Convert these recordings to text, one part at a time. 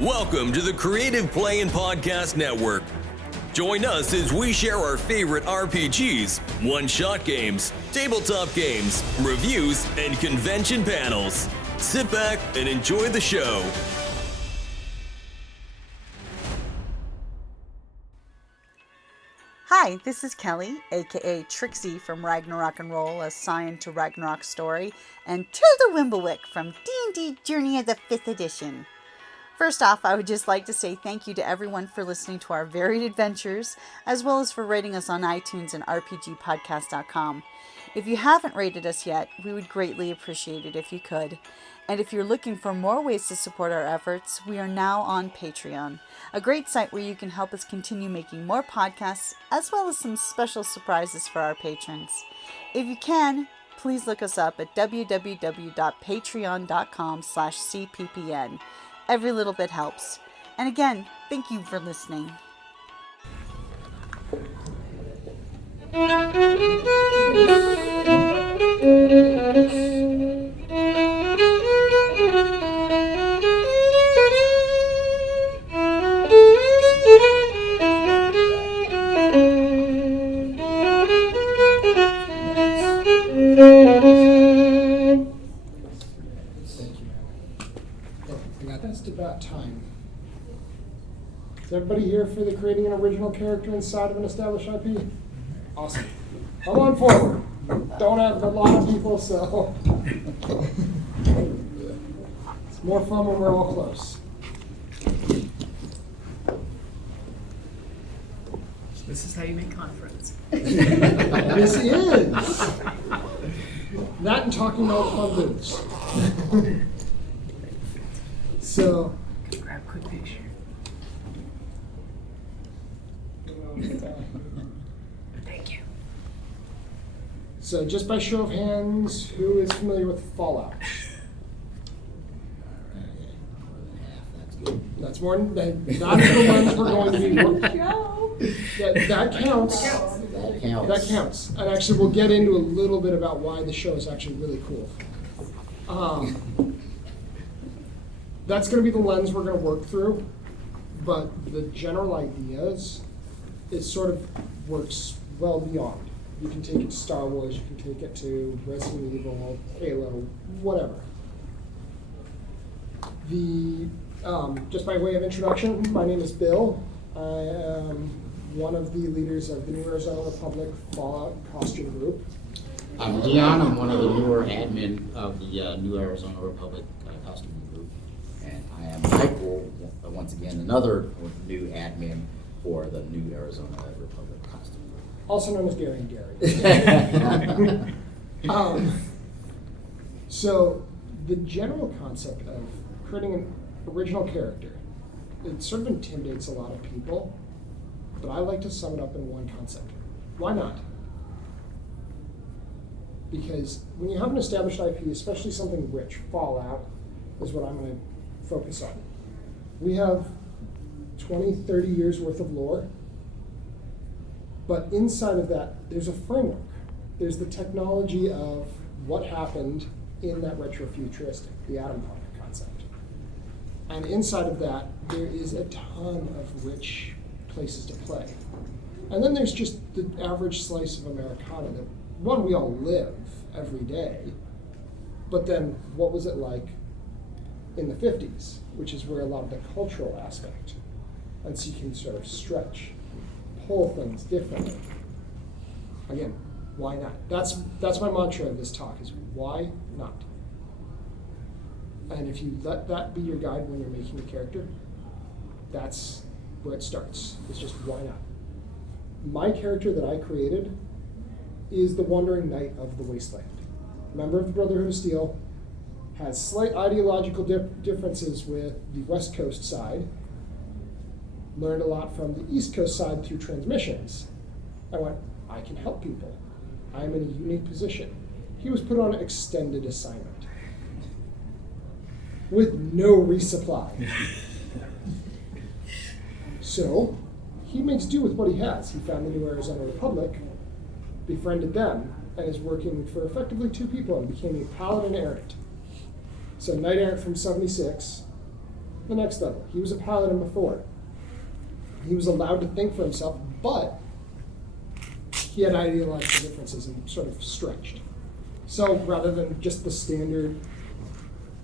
Welcome to the Creative Play and Podcast Network. Join us as we share our favorite RPGs, one-shot games, tabletop games, reviews, and convention panels. Sit back and enjoy the show. Hi, this is Kelly, aka Trixie from Ragnarok and Roll, assigned to Ragnarok Story, and Tilda Wimblewick from D&D Journey of the 5th Edition. First off, I would just like to say thank you to everyone for listening to our varied adventures, as well as for rating us on iTunes and rpgpodcast.com. If you haven't rated us yet, we would greatly appreciate it if you could. And if you're looking for more ways to support our efforts, we are now on Patreon, a great site where you can help us continue making more podcasts, as well as some special surprises for our patrons. If you can, please look us up at www.patreon.com/cppn. Every little bit helps. And again, thank you for listening. About time. Is everybody here for the creating an original character inside of an established IP? Awesome. Come on forward. Don't have a lot of people, so it's more fun when we're all close. This is how you make conference. This is. That and talking about fun booths. So, grab a quick picture. Thank you. So just by show of hands, who is familiar with Fallout? That's more than that. That's the ones we're going to be working. That counts. That counts. And actually, we'll get into a little bit about why the show is actually really cool. That's going to be the lens we're going to work through, but the general ideas, it sort of works well beyond. You can take it to Star Wars, you can take it to Resident Evil, Halo, whatever. Just by way of introduction, my name is Bill. I am one of the leaders of the New Arizona Republic Fallout costume group. I'm Dion. I'm one of the newer admin of the New Arizona Republic costume group. And I am Michael, once again, another new admin for the New Arizona Republic costume group. Also known as Gary and Gary. So the general concept of creating an original character, it sort of intimidates a lot of people, but I like to sum it up in one concept. Why not? Because when you have an established IP, especially something rich, Fallout is what I'm going to focus on. We have 20, 30 years worth of lore, but inside of that, there's a framework. There's the technology of what happened in that retrofuturistic, the atom bomb concept. And inside of that, there is a ton of rich places to play. And then there's just the average slice of Americana that, one, we all live every day, but then what was it like in the 50s, which is where a lot of the cultural aspect, and so you can sort of stretch, pull things differently. Again, why not? That's my mantra of this talk, is why not? And if you let that be your guide when you're making a character, that's where it starts. It's just why not? My character that I created is the Wandering Knight of the Wasteland. Member of the Brotherhood of Steel, has slight ideological differences with the West Coast side, learned a lot from the East Coast side through transmissions. I went, I can help people. I'm in a unique position. He was put on an extended assignment with no resupply. So he makes do with what he has. He found the New Arizona Republic, befriended them, and is working for effectively two people and became a paladin errant. So knight errant from 76, the next level. He was a paladin before. He was allowed to think for himself, but he had ideological differences and sort of stretched. So rather than just the standard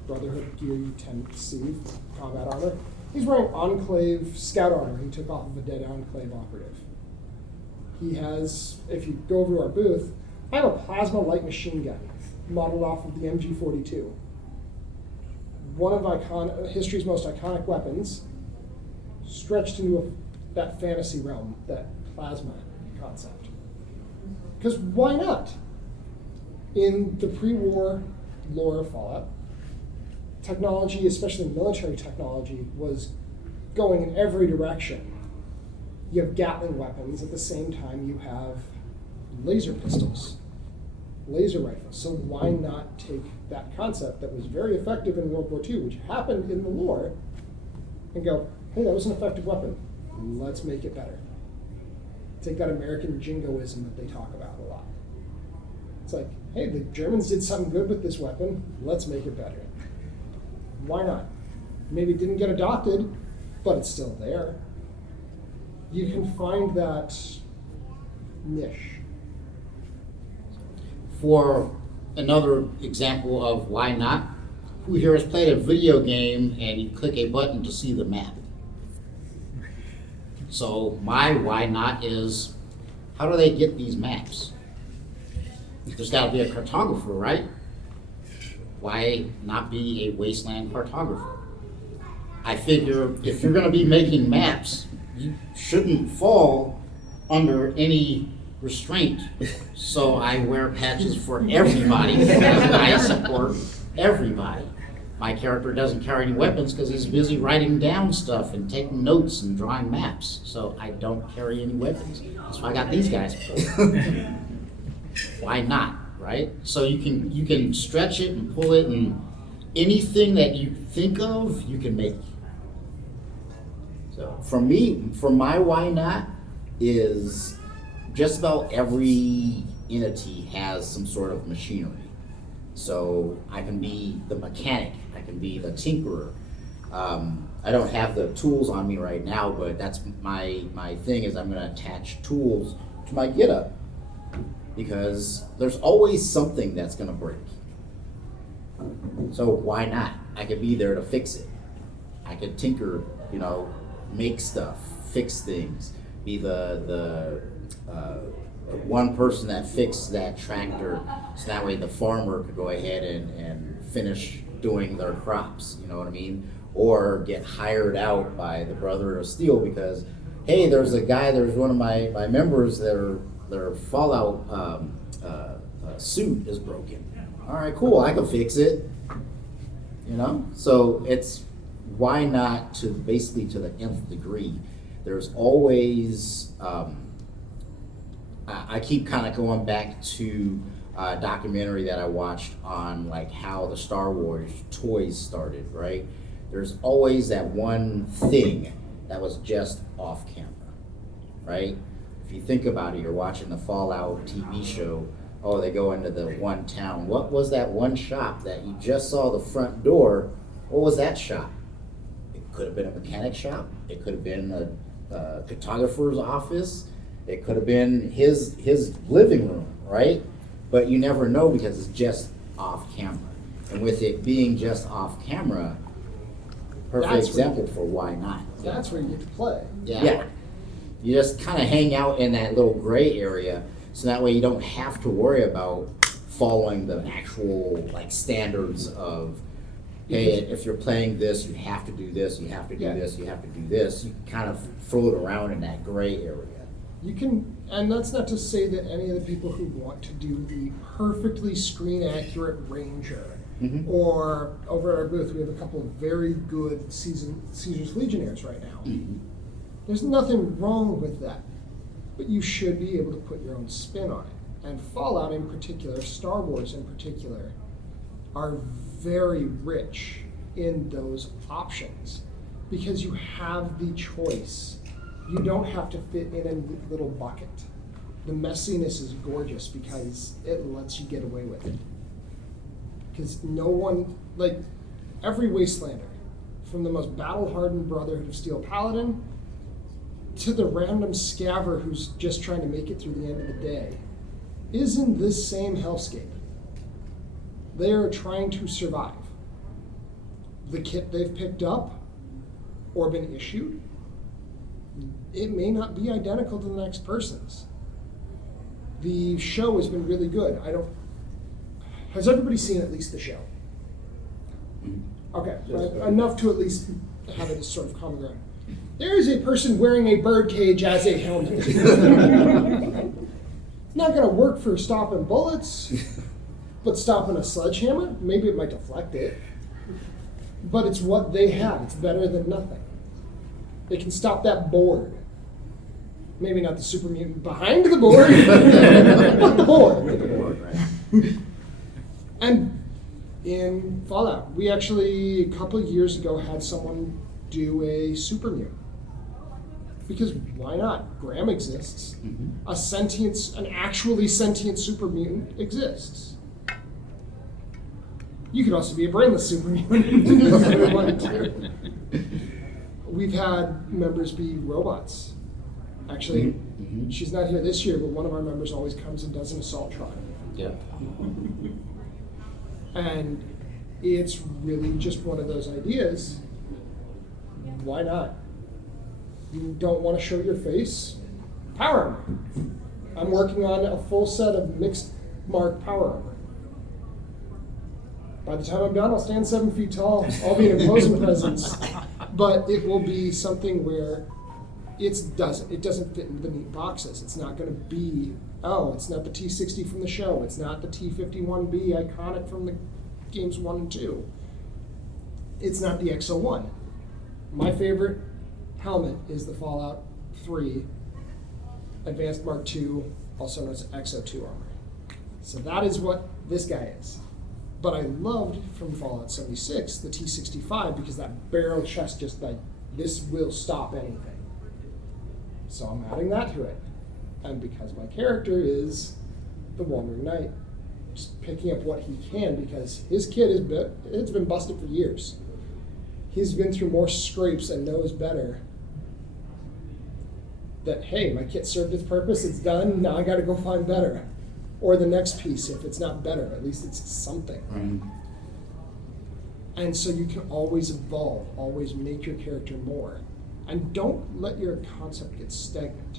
Brotherhood gear you tend to see, combat armor, he's wearing Enclave scout armor he took off of a dead Enclave operative. He has, if you go over to our booth, I have a plasma light machine gun modeled off of the MG42. One of history's most iconic weapons, stretched into that fantasy realm, that plasma concept. Because why not? In the pre-war lore of Fallout, technology, especially military technology, was going in every direction. You have Gatling weapons, at the same time you have laser pistols, laser rifles. So why not take that concept that was very effective in World War II, which happened in the war, and go, hey, that was an effective weapon. Let's make it better. Take that American jingoism that they talk about a lot. It's like, hey, the Germans did something good with this weapon. Let's make it better. Why not? Maybe it didn't get adopted, but it's still there. You can find that niche. For another example of why not, who here has played a video game and you click a button to see the map? So my why not is, how do they get these maps? There's got to be a cartographer, right? Why not be a wasteland cartographer? I figure if you're going to be making maps, you shouldn't fall under any restraint. So I wear patches for everybody, and I support everybody. My character doesn't carry any weapons because he's busy writing down stuff and taking notes and drawing maps. So I don't carry any weapons. That's why I got these guys. Why not, right? So you can stretch it and pull it, and anything that you think of, you can make. So for me, for my why not is just about every entity has some sort of machinery. So I can be the mechanic, I can be the tinkerer. I don't have the tools on me right now, but that's my thing is I'm gonna attach tools to my getup because there's always something that's gonna break. So why not? I could be there to fix it. I could tinker, make stuff, fix things, be the one person that fixed that tractor, so that way the farmer could go ahead and finish doing their crops, you know what I mean? Or get hired out by the Brother of Steel because, hey, there's one of my members, their Fallout suit is broken. All right, cool, I can fix it, So it's, why not to basically to the nth degree? There's always, I keep kind of going back to a documentary that I watched on like how the Star Wars toys started, right? There's always that one thing that was just off camera, right? If you think about it, you're watching the Fallout TV show, oh, they go into the one town. What was that one shop that you just saw the front door? What was that shop? It could have been a mechanic shop. It could have been a cartographer's office. It could have been his living room, right? But you never know because it's just off camera. And with it being just off camera, perfect example for why not. That's where you get to play. Yeah. You just kind of hang out in that little gray area, so that way you don't have to worry about following the actual standards of, hey, if you're playing this, you have to do this, you have to do this, you have to do this. You kind of float around in that gray area. You can, and that's not to say that any of the people who want to do the perfectly screen accurate Ranger, or over at our booth we have a couple of very good Caesar's Legionnaires right now. There's nothing wrong with that, but you should be able to put your own spin on it. And Fallout in particular, Star Wars in particular, are very rich in those options because you have the choice. You don't have to fit in a little bucket. The messiness is gorgeous because it lets you get away with it. Because no one, every Wastelander from the most battle-hardened Brotherhood of Steel Paladin to the random scaver who's just trying to make it through the end of the day, is in this same hellscape. They are trying to survive. The kit they've picked up or been issued, it may not be identical to the next person's. The show has been really good. Has everybody seen at least the show? Okay, enough to at least have it as sort of common ground. There is a person wearing a bird cage as a helmet. It's not going to work for stopping bullets, but stopping a sledgehammer, maybe it might deflect it. But it's what they have. It's better than nothing. They can stop that board. Maybe not the super mutant behind the board, but the board. And in Fallout, we actually, a couple of years ago, had someone do a super mutant. Because why not? Graham exists. An actually sentient super mutant exists. You could also be a brainless super mutant if you wanted to. We've had members be robots. Actually, she's not here this year, but one of our members always comes and does an assault trial. Yeah. And it's really just one of those ideas. Why not? You don't want to show your face? Power armor. I'm working on a full set of mixed mark power armor. By the time I'm done, I'll stand 7 feet tall. I'll be an imposing presence. But it will be something where it doesn't fit into the neat boxes. It's not going to be, it's not the T60 from the show. It's not the T51B iconic from the games 1 and 2. It's not the XO1. My favorite helmet is the Fallout 3 Advanced Mark II, also known as XO2 armor. So that is what this guy is. But I loved from Fallout 76 the T65 because that barrel chest just like, this will stop anything. So I'm adding that to it. And because my character is the Wandering Knight, just picking up what he can because his kit it's been busted for years. He's been through more scrapes and knows better that, hey, my kit served its purpose, it's done, now I gotta go find better. Or the next piece, if it's not better, at least it's something. And so you can always evolve, always make your character more. And don't let your concept get stagnant.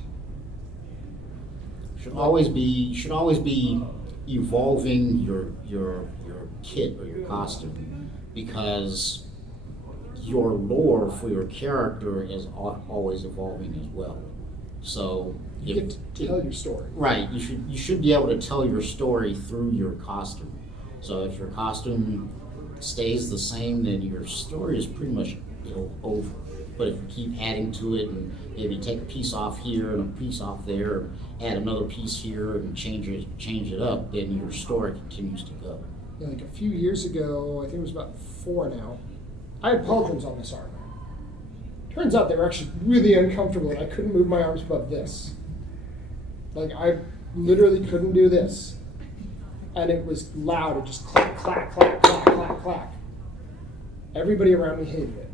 Should always be evolving your kit or your costume, because your lore for your character is always evolving as well. So you get to tell your story. Right. You should be able to tell your story through your costume. So if your costume stays the same, then your story is pretty much over. But if you keep adding to it and maybe take a piece off here and a piece off there, and add another piece here and change it up, then your story continues to go. Yeah, like a few years ago, I think it was about 4 now, I had pauldrons on this armor. Turns out they were actually really uncomfortable and I couldn't move my arms above this. Like I literally couldn't do this. And it was loud, it just clack, clack, clack, clack, clack, clack. Everybody around me hated it.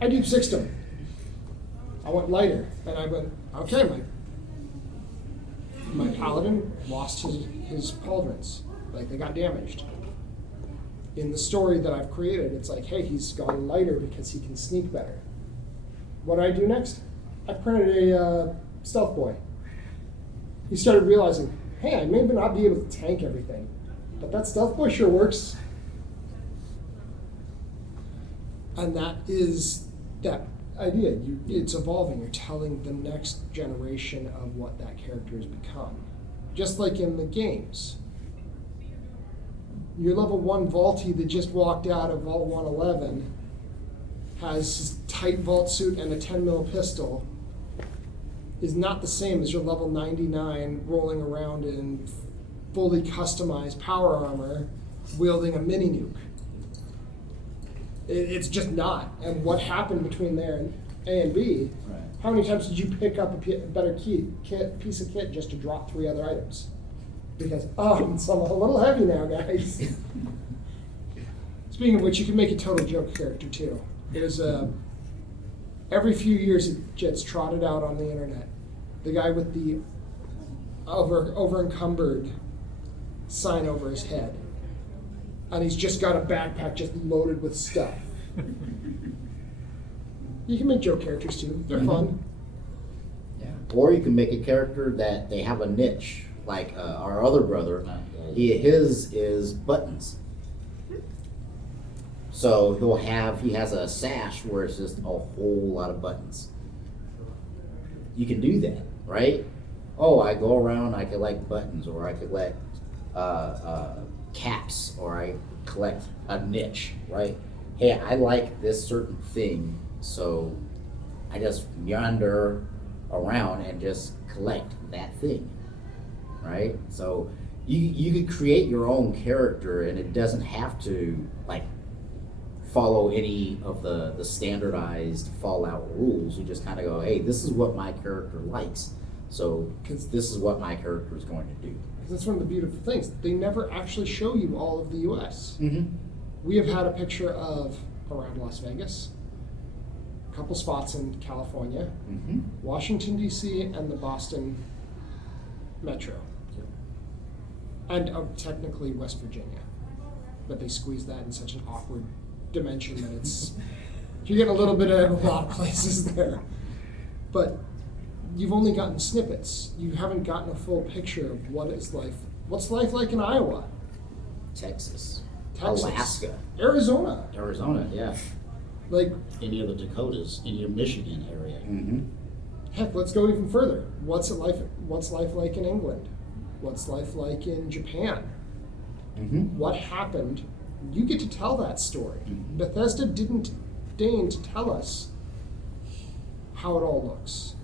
I deep sixed them. I went lighter and I went, okay, my paladin lost his pauldrons. Like they got damaged. In the story that I've created, it's like, hey, he's gone lighter because he can sneak better. What did I do next? I printed a stealth boy. He started realizing, hey, I may not be able to tank everything, but that stealth boy sure works. And that is that idea. It's evolving. You're telling the next generation of what that character has become. Just like in the games. Your level 1 Vaulty that just walked out of Vault 111 has his tight vault suit and a 10mm pistol is not the same as your level 99 rolling around in fully customized power armor wielding a mini nuke. It's just not. And what happened between there and A and B, right. How many times did you pick up a better piece of kit just to drop 3 other items? Because, it's a little heavy now, guys. Speaking of which, you can make a total joke character too. There's every few years it gets trotted out on the internet. The guy with the over encumbered sign over his head, and he's just got a backpack just loaded with stuff. You can make joke characters too. They're fun. Yeah. Or you can make a character that they have a niche, like our other brother. His is buttons. So he has a sash where it's just a whole lot of buttons. You can do that, right? Oh, I go around, I collect buttons, or I collect caps, or I collect a niche, right? Hey, I like this certain thing, so I just wander around and just collect that thing, right? So you could create your own character, and it doesn't have to like follow any of the standardized Fallout rules. You just kind of go, hey, this is what my character likes, so this is what my character is going to do. That's one of the beautiful things. They never actually show you all of the U.S. Mm-hmm. We have had a picture of around Las Vegas, a couple spots in California, Mm-hmm. Washington, D.C., and the Boston Metro. And technically West Virginia. But they squeezed that in such an awkward dimension that it's, you're getting a little bit of a lot of places there. But you've only gotten snippets. You haven't gotten a full picture of what's life like in Iowa, Texas, Texas, Alaska, Arizona. Yeah. Like, Any of the Dakotas, in your Michigan area. Mm-hmm. heck, let's go even further. What's life like in England? What's life like in Japan? Mm-hmm. What happened? You get to tell that story. Mhm. Bethesda didn't deign to tell us how it all looks.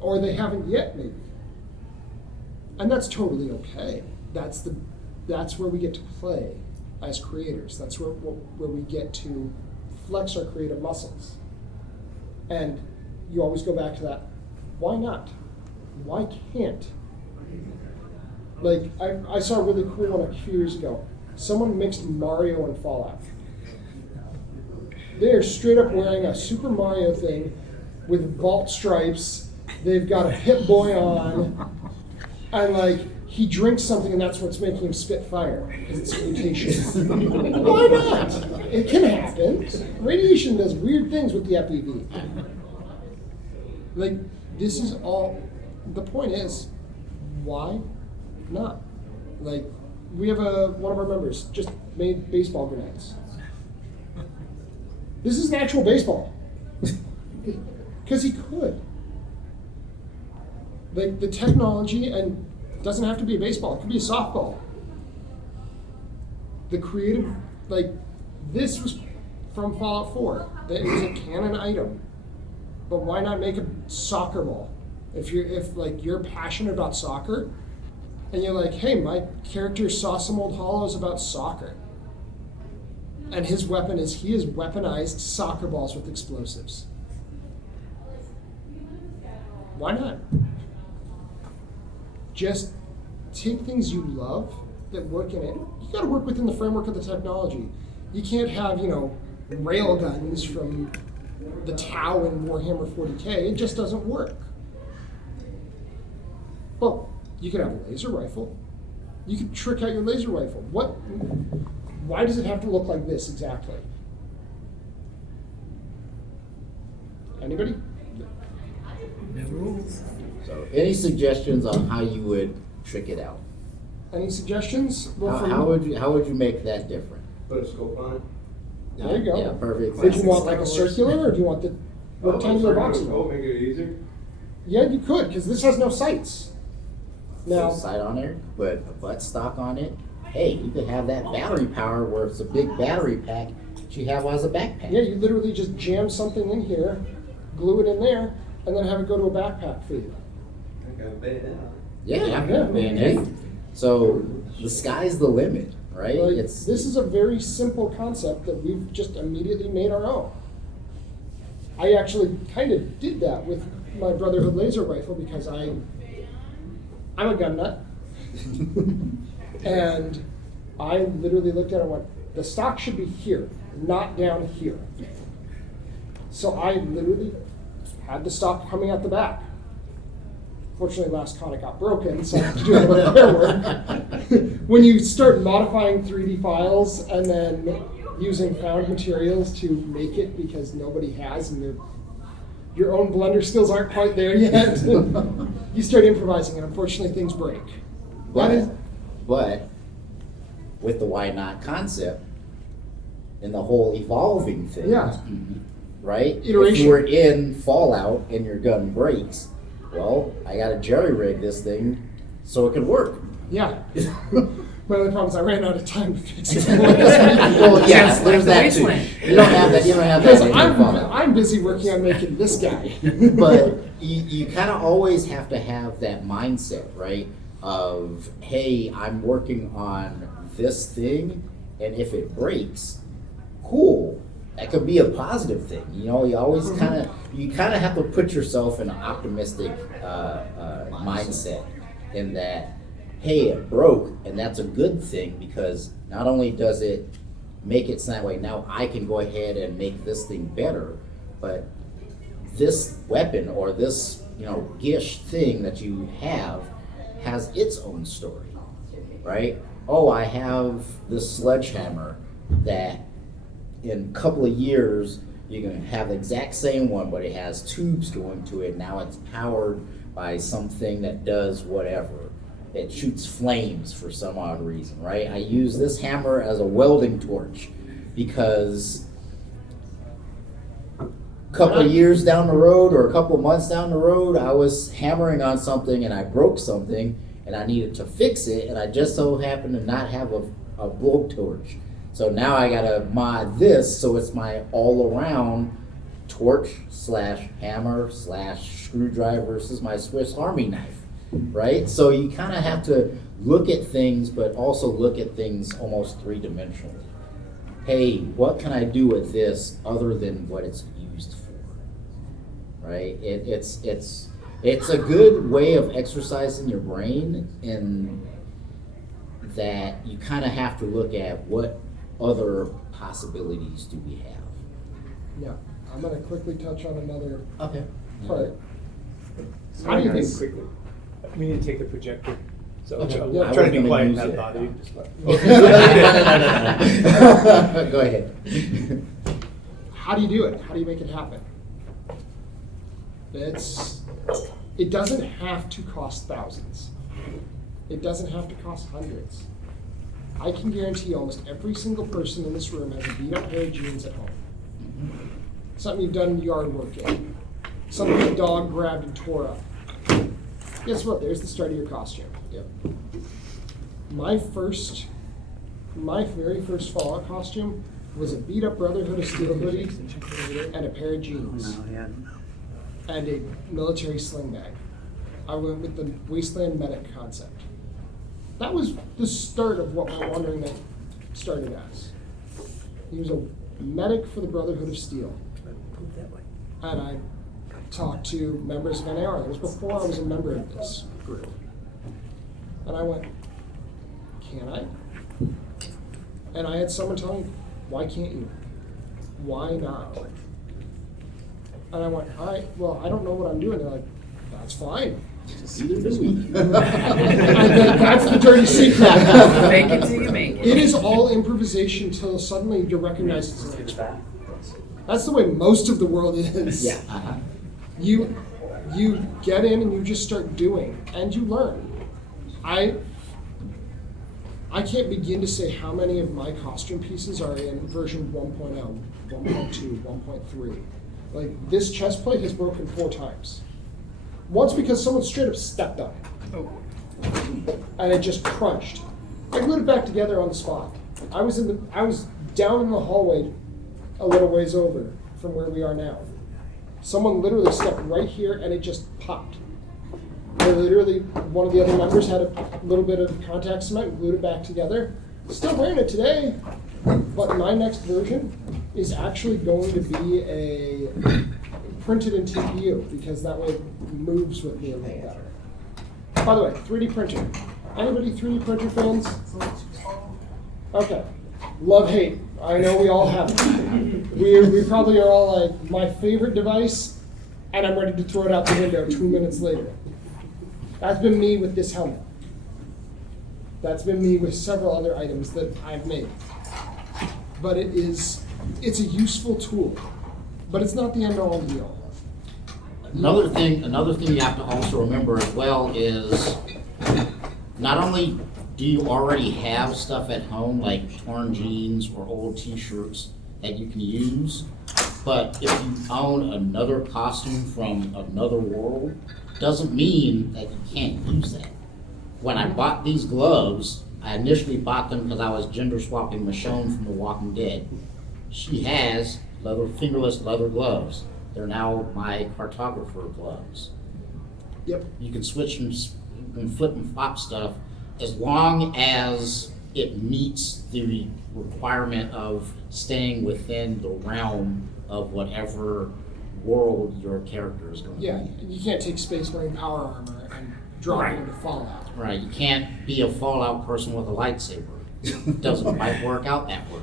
Or they haven't yet, maybe. And that's totally okay. That's where we get to play as creators. That's where we get to flex our creative muscles. And you always go back to that, why not? Why can't? Like, I saw a really cool one a few years ago. Someone mixed Mario and Fallout. They are straight up wearing a Super Mario thing with vault stripes. They've got a Hit Boy on. And like, he drinks something and that's what's making him spit fire, because it's mutation. Why not? It can happen. Radiation does weird things with the FEV. Like, this is all, the point is, why not? Like, we have one of our members just made baseball grenades. This is an actual baseball. Because he could. Like, the technology, and it doesn't have to be a baseball, it could be a softball. The creative, like, this was from Fallout 4. That it was a canon item. But why not make a soccer ball? If you're passionate about soccer, and you're like, hey, my character saw some old hollows about soccer. And his weapon is, he has weaponized soccer balls with explosives. Why not? Just take things you love that work in it. You gotta work within the framework of the technology. You can't have, rail guns from the Tau in Warhammer 40K. It just doesn't work. Well, you could have a laser rifle. You could trick out your laser rifle. Why does it have to look like this exactly? Anybody? No rules. So, any suggestions on how you would trick it out? Any suggestions? Well, How would you make that different? Put a scope on it. There you go. Yeah, perfect. Did you want like a circular, or do you want the rectangular box? Scope, make it easier. Yeah, you could, because this has no sights. Put a Now, sight on there, put a butt stock on it. Hey, you could have that battery power where it's a big battery pack that you have as a backpack. yeah, you literally just jam something in here, glue it in there, and then have it go to a backpack for you. I got a bed now. Yeah, Yeah. man. Hey, so the sky's the limit, right? Like, this is a very simple concept that we've just immediately made our own. I actually kind of did that with my Brotherhood laser rifle because I'm a gun nut. And I literally looked at it and went, the stock should be here, not down here. So I literally had the stock coming out the back. Fortunately, last con it got broken, so I had to do a little repair work. When you start modifying 3D files and then using found materials to make it because nobody has, and your own Blender skills aren't quite there yet, you start improvising, and unfortunately, things break. But with the why not concept and the whole evolving thing, Yeah. right? Iteration. If you were in Fallout and your gun breaks, well, I got to jerry rig this thing so it can work. Yeah. My only problem is I ran out of time to fix it. Well, yes, there's that too. Wasteland. You don't have that. You don't have Because that. in Fallout. I'm busy working on making this guy. But you kind of always have to have that mindset, right? Of, hey, I'm working on this thing, and if it breaks, cool. That could be a positive thing. You know, you always kind of have to put yourself in an optimistic mindset in that, hey, it broke, and that's a good thing because not only does it make it sound like now I can go ahead and make this thing better, but this weapon or this, gish thing that you have has its own story, right? Oh, I have this sledgehammer that in a couple of years you're going to have the exact same one, but it has tubes going to it. Now it's powered by something that does whatever. It shoots flames for some odd reason, right? I use this hammer as a welding torch because a couple of years down the road or a couple of months down the road, I was hammering on something and I broke something and I needed to fix it, and I just so happened to not have a blowtorch. So now I gotta mod this so it's my all-around torch / hammer / screwdriver versus my Swiss Army knife, right? So you kind of have to look at things, but also look at things almost three-dimensionally. Hey, what can I do with this other than what it's used for, right? It's a good way of exercising your brain in that you kind of have to look at what other possibilities do we have. Yeah, I'm going to quickly touch on another Okay. part. How do you think quickly? We need to take the projector. So Okay. I'm Yeah, trying to be I was quiet and gonna not use bother you. No. Go ahead. How do you do it? How do you make it happen? It doesn't have to cost thousands. It doesn't have to cost hundreds. I can guarantee almost every single person in this room has a beat up pair of jeans at home. Something you've done yard work in. Something the dog grabbed and tore up. Guess what? There's the start of your costume. Yep. My very first Fallout costume was a beat up Brotherhood of Steel hoodie and a pair of jeans and a military sling bag. I went with the Wasteland medic concept. That was the start of what my Wandering Knight started as. He was a medic for the Brotherhood of Steel. And I talked to members of NAR. That was before I was a member of this group. And I went, can I? And I had someone tell me, why can't you? Why not? And I went, I don't know what I'm doing. They're like, that's fine. Either do we. That's the dirty secret. Fake it till you make it. It is all improvisation till suddenly you're recognized as an expert. That's the way most of the world is. Yeah. You get in and you just start doing, and you learn. I can't begin to say how many of my costume pieces are in version 1.0, 1.2, 1.3. Like, this chest plate has broken 4 times. Once because someone straight up stepped on it. And it just crunched. I glued it back together on the spot. I was down in the hallway a little ways over from where we are now. Someone literally stepped right here and it just popped. One of the other members had a little bit of contact cement and glued it back together. Still wearing it today, but my next version is actually going to be a printed in TPU because that way it moves with me a little better. By the way, 3D printer. Anybody 3D printer fans? Okay. Love, hate. I know we all have it. We probably are all like, my favorite device, and I'm ready to throw it out the window 2 minutes later. That's been me with this helmet. That's been me with several other items that I've made. But it's a useful tool, but it's not the end all be all. Another thing you have to also remember as well is not only do you already have stuff at home like torn jeans or old t-shirts that you can use, but if you own another costume from another world, doesn't mean that you can't use that. When I bought these gloves, I initially bought them because I was gender swapping Michonne from The Walking Dead. She has fingerless leather gloves. They're now my cartographer gloves. Yep. You can switch and flip and flop stuff as long as it meets the requirement of staying within the realm of whatever world your character is going to Yeah, be. you can't take Space Marine power armor and drop it into Fallout. Right, you can't be a Fallout person with a lightsaber. It doesn't quite work out that way.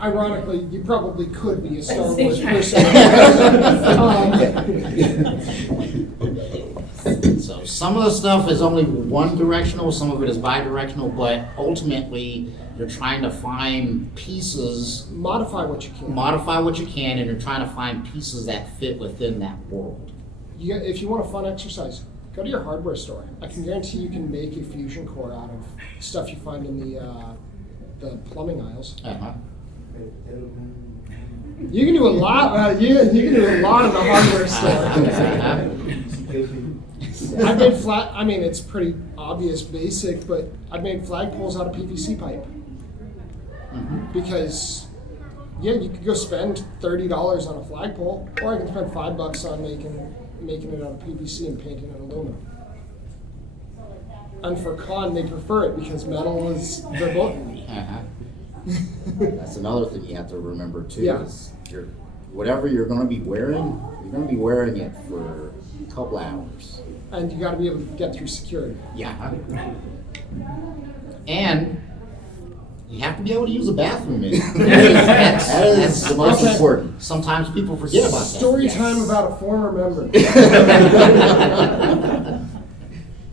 Ironically, you probably could be a Star Wars person. So some of the stuff is only one directional, some of it is bi-directional, but ultimately you're trying to find pieces, Modify what you can. and you're trying to find pieces that fit within that world. If you want a fun exercise, go to your hardware store. I can guarantee you can make a fusion core out of stuff you find in the plumbing aisles. Uh-huh. You can do a lot. You can do a lot in the hardware store. I've made I mean, it's pretty obvious, basic, but I've made flagpoles out of PVC pipe. Because, yeah, you could go spend $30 on a flagpole, or I can spend $5 on making it out of PVC and painting it aluminum. And for con, they prefer it because metal is verboten. Uh-huh. That's another thing you have to remember too. Yeah. Is whatever you're going to be wearing, you're going to be wearing it for a couple hours. And you got to be able to get through security. Yeah. And you have to be able to use a bathroom in it. That's the most Okay. important. Sometimes people forget about that. Story time about a former member.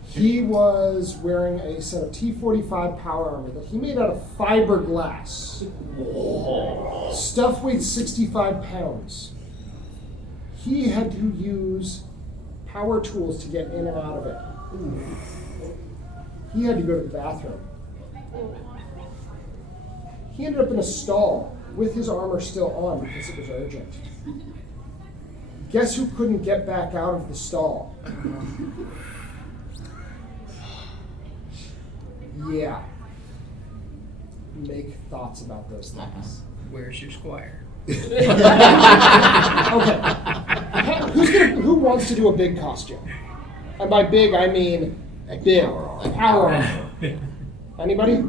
He was wearing a set of T-45 power armor that he made out of fiberglass. Stuff weighed 65 pounds. He had to use power tools to get in and out of it. He had to go to the bathroom. He ended up in a stall with his armor still on because it was urgent. Guess who couldn't get back out of the stall? Yeah. Make thoughts about those things. Where's your squire? Okay. Who wants to do a big costume? And by big, I mean big. Power armor. Anybody?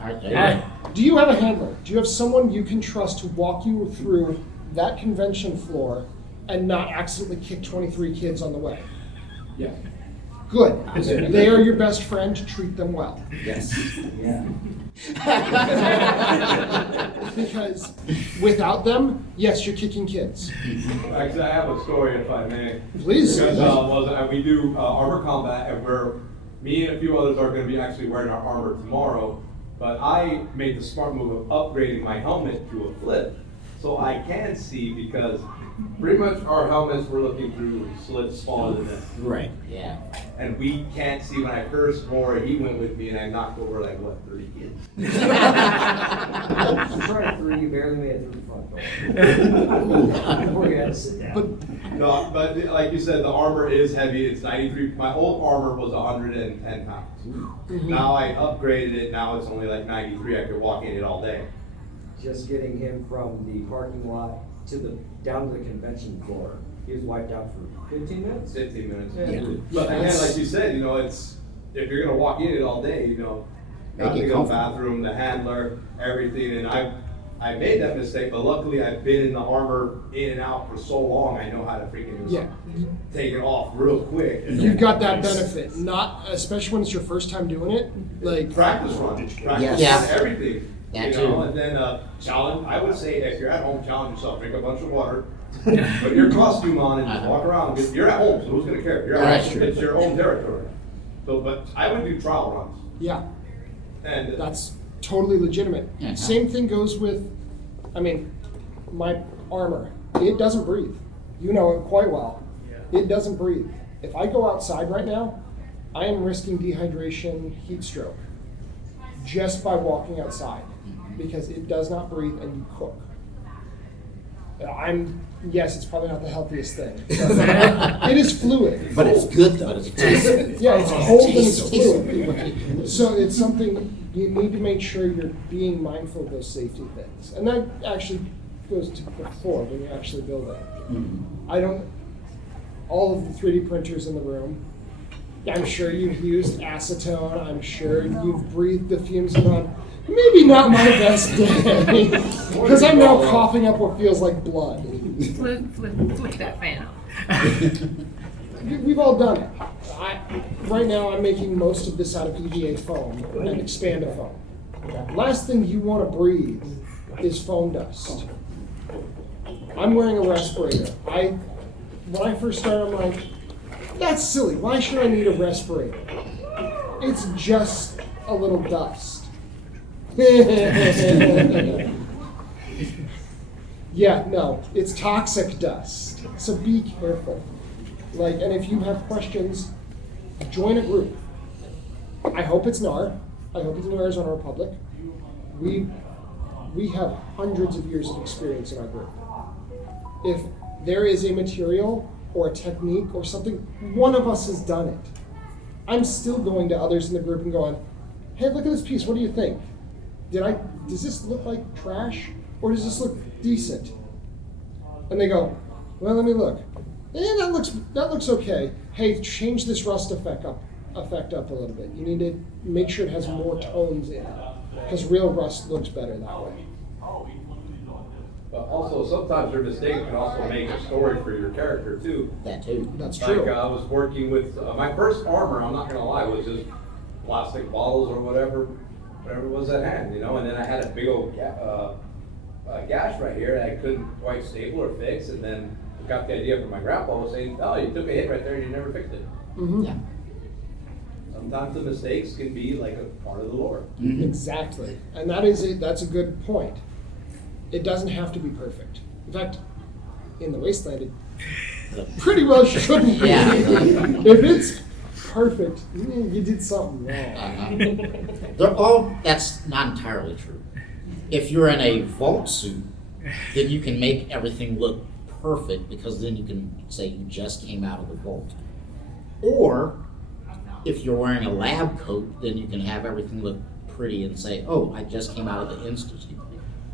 All right. Do you have a handler? Do you have someone you can trust to walk you through that convention floor and not accidentally kick 23 kids on the way? Yeah. Good. They are your best friend. Treat them well. Yes. Yeah. Because without them, yes, you're kicking kids. Actually, I have a story, if I may. Please. Because we do armor combat, and me and a few others are going to be actually wearing our armor tomorrow. But I made the smart move of upgrading my helmet to a flip, so I can see, because pretty much our helmets we're looking through slits smaller than this. Right. Yeah. And we can't see. When I first wore it, he went with me and I knocked over 30 kids. You tried 3, you barely made it through the front door. Before you had to sit down. No, but like you said, the armor is heavy. It's 93. My old armor was 110 pounds. Now I upgraded it. Now it's only 93. I could walk in it all day. Just getting him from the parking lot down to the convention floor. He was wiped out for 15 minutes? 15 minutes. Yeah. But again, like you said, it's if you're gonna walk in it all day, Make got it to go to the comfortable. bathroom, the handler, everything, and I made that mistake, but luckily I've been in the armor in and out for so long, I know how to freaking just take it off real quick. You've got that benefit, not, especially when it's your first time doing it, like. Practice run, Yes. everything. That you too. know, and then challenge. I would say if you're at home, challenge yourself. Drink a bunch of water, put your costume on, and just walk around. Because you're at home, so who's gonna care? You're at home. It's your own territory. So, but I would do trial runs. Yeah, And that's totally legitimate. Yeah. Same thing goes with, I mean, my armor. It doesn't breathe. You know it quite well. It doesn't breathe. If I go outside right now, I am risking dehydration, heat stroke, just by walking outside, because it does not breathe and you cook. Yes, it's probably not the healthiest thing. But it is fluid. But it's good though. It's tasty. Yeah, it's cold and it's Tasty. fluid. So it's something you need to make sure you're being mindful of those safety things. And that actually goes to before when you actually build it. All of the 3D printers in the room, I'm sure you've used acetone, I'm sure you've breathed the fumes and gone, maybe not my best day, because I'm now coughing up what feels like blood. Flick that fan on. We've all done it. Right now I'm making most of this out of EVA foam and Expanda foam. Last thing you want to breathe is foam dust. I'm wearing a respirator. When I first started, I'm like, that's silly. Why should I need a respirator? It's just a little dust. Yeah, no, it's toxic dust. So be careful. And if you have questions, join a group. I hope it's NAR. I hope it's New Arizona Republic. We have hundreds of years of experience in our group. If there is a material or a technique or something, one of us has done it. I'm still going to others in the group and going, hey, look at this piece, what do you think? Does this look like trash or does this look decent? And they go, well, let me look. That looks okay. Hey, change this rust effect up a little bit. You need to make sure it has more tones in it, because real rust looks better that way. But also, sometimes your mistake can also make a story for your character too. That too. That's true. I was working with my first armor. I'm not gonna lie, was just plastic bottles or whatever was at hand, and then I had a big old gash right here that I couldn't quite staple or fix, and then got the idea from my grandpa was saying, "Oh, you took a hit right there and you never fixed it." Mm-hmm. Yeah. Sometimes the mistakes can be like a part of the lore. Mm-hmm. Exactly, and that's a good point. It doesn't have to be perfect. In fact, in the wasteland, it pretty well shouldn't be. Yeah. If it's perfect, you did something wrong. That's not entirely true. If you're in a vault suit, then you can make everything look perfect, because then you can say you just came out of the vault. Or if you're wearing a lab coat, then you can have everything look pretty and say, oh, I just came out of the institute.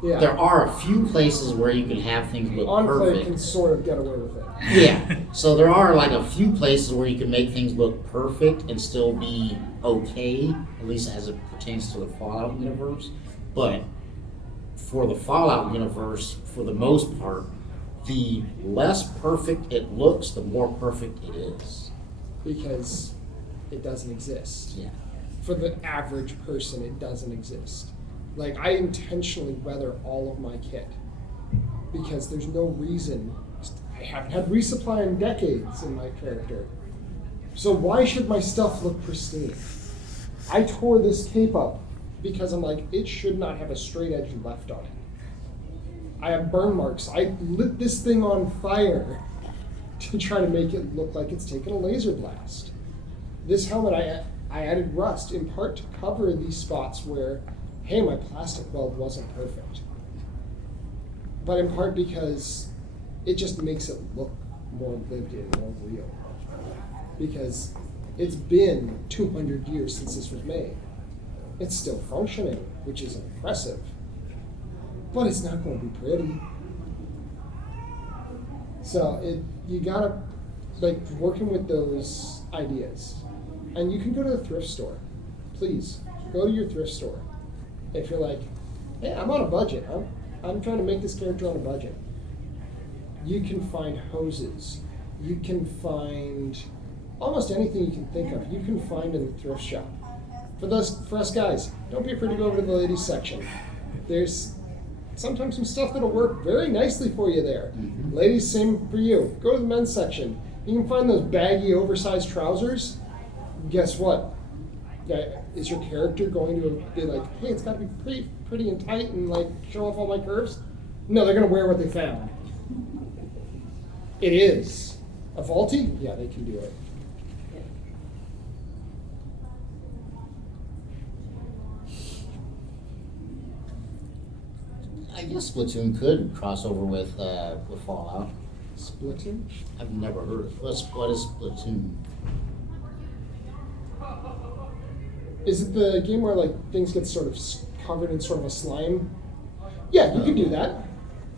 Yeah. There are a few places where you can have things look Enclave perfect. can sort of get away with it. Yeah. So there are a few places where you can make things look perfect and still be okay, at least as it pertains to the Fallout universe. But for the Fallout universe, for the most part, the less perfect it looks, the more perfect it is. Because it doesn't exist. Yeah. For the average person, it doesn't exist. I intentionally weather all of my kit because there's no reason. I haven't had resupply in decades in my character. So why should my stuff look pristine? I tore this cape up because I'm like, it should not have a straight edge left on it. I have burn marks. I lit this thing on fire to try to make it look like it's taken a laser blast. This helmet, I added rust in part to cover these spots where, hey, my plastic weld wasn't perfect. But in part because it just makes it look more lived in, more real. Because it's been 200 years since this was made. It's still functioning, which is impressive. But it's not going to be pretty. So you gotta, working with those ideas. And you can go to the thrift store. Please, go to your thrift store. If you're like, hey, I'm on a budget, huh? I'm trying to make this character on a budget. You can find hoses. You can find almost anything you can think of. You can find in the thrift shop. For us guys, don't be afraid to go over to the ladies section. There's sometimes some stuff that'll work very nicely for you there. Mm-hmm. Ladies, same for you. Go to the men's section. You can find those baggy, oversized trousers. Guess what? Is your character going to be like, hey, it's got to be pretty and tight and like show off all my curves? No, they're going to wear what they found. It is. A vaulty? Yeah, they can do it. I guess Splatoon could cross over with Fallout. Splatoon? I've never heard of it. What is Splatoon? Is it the game where like things get sort of covered in sort of a slime? Yeah, you can do that.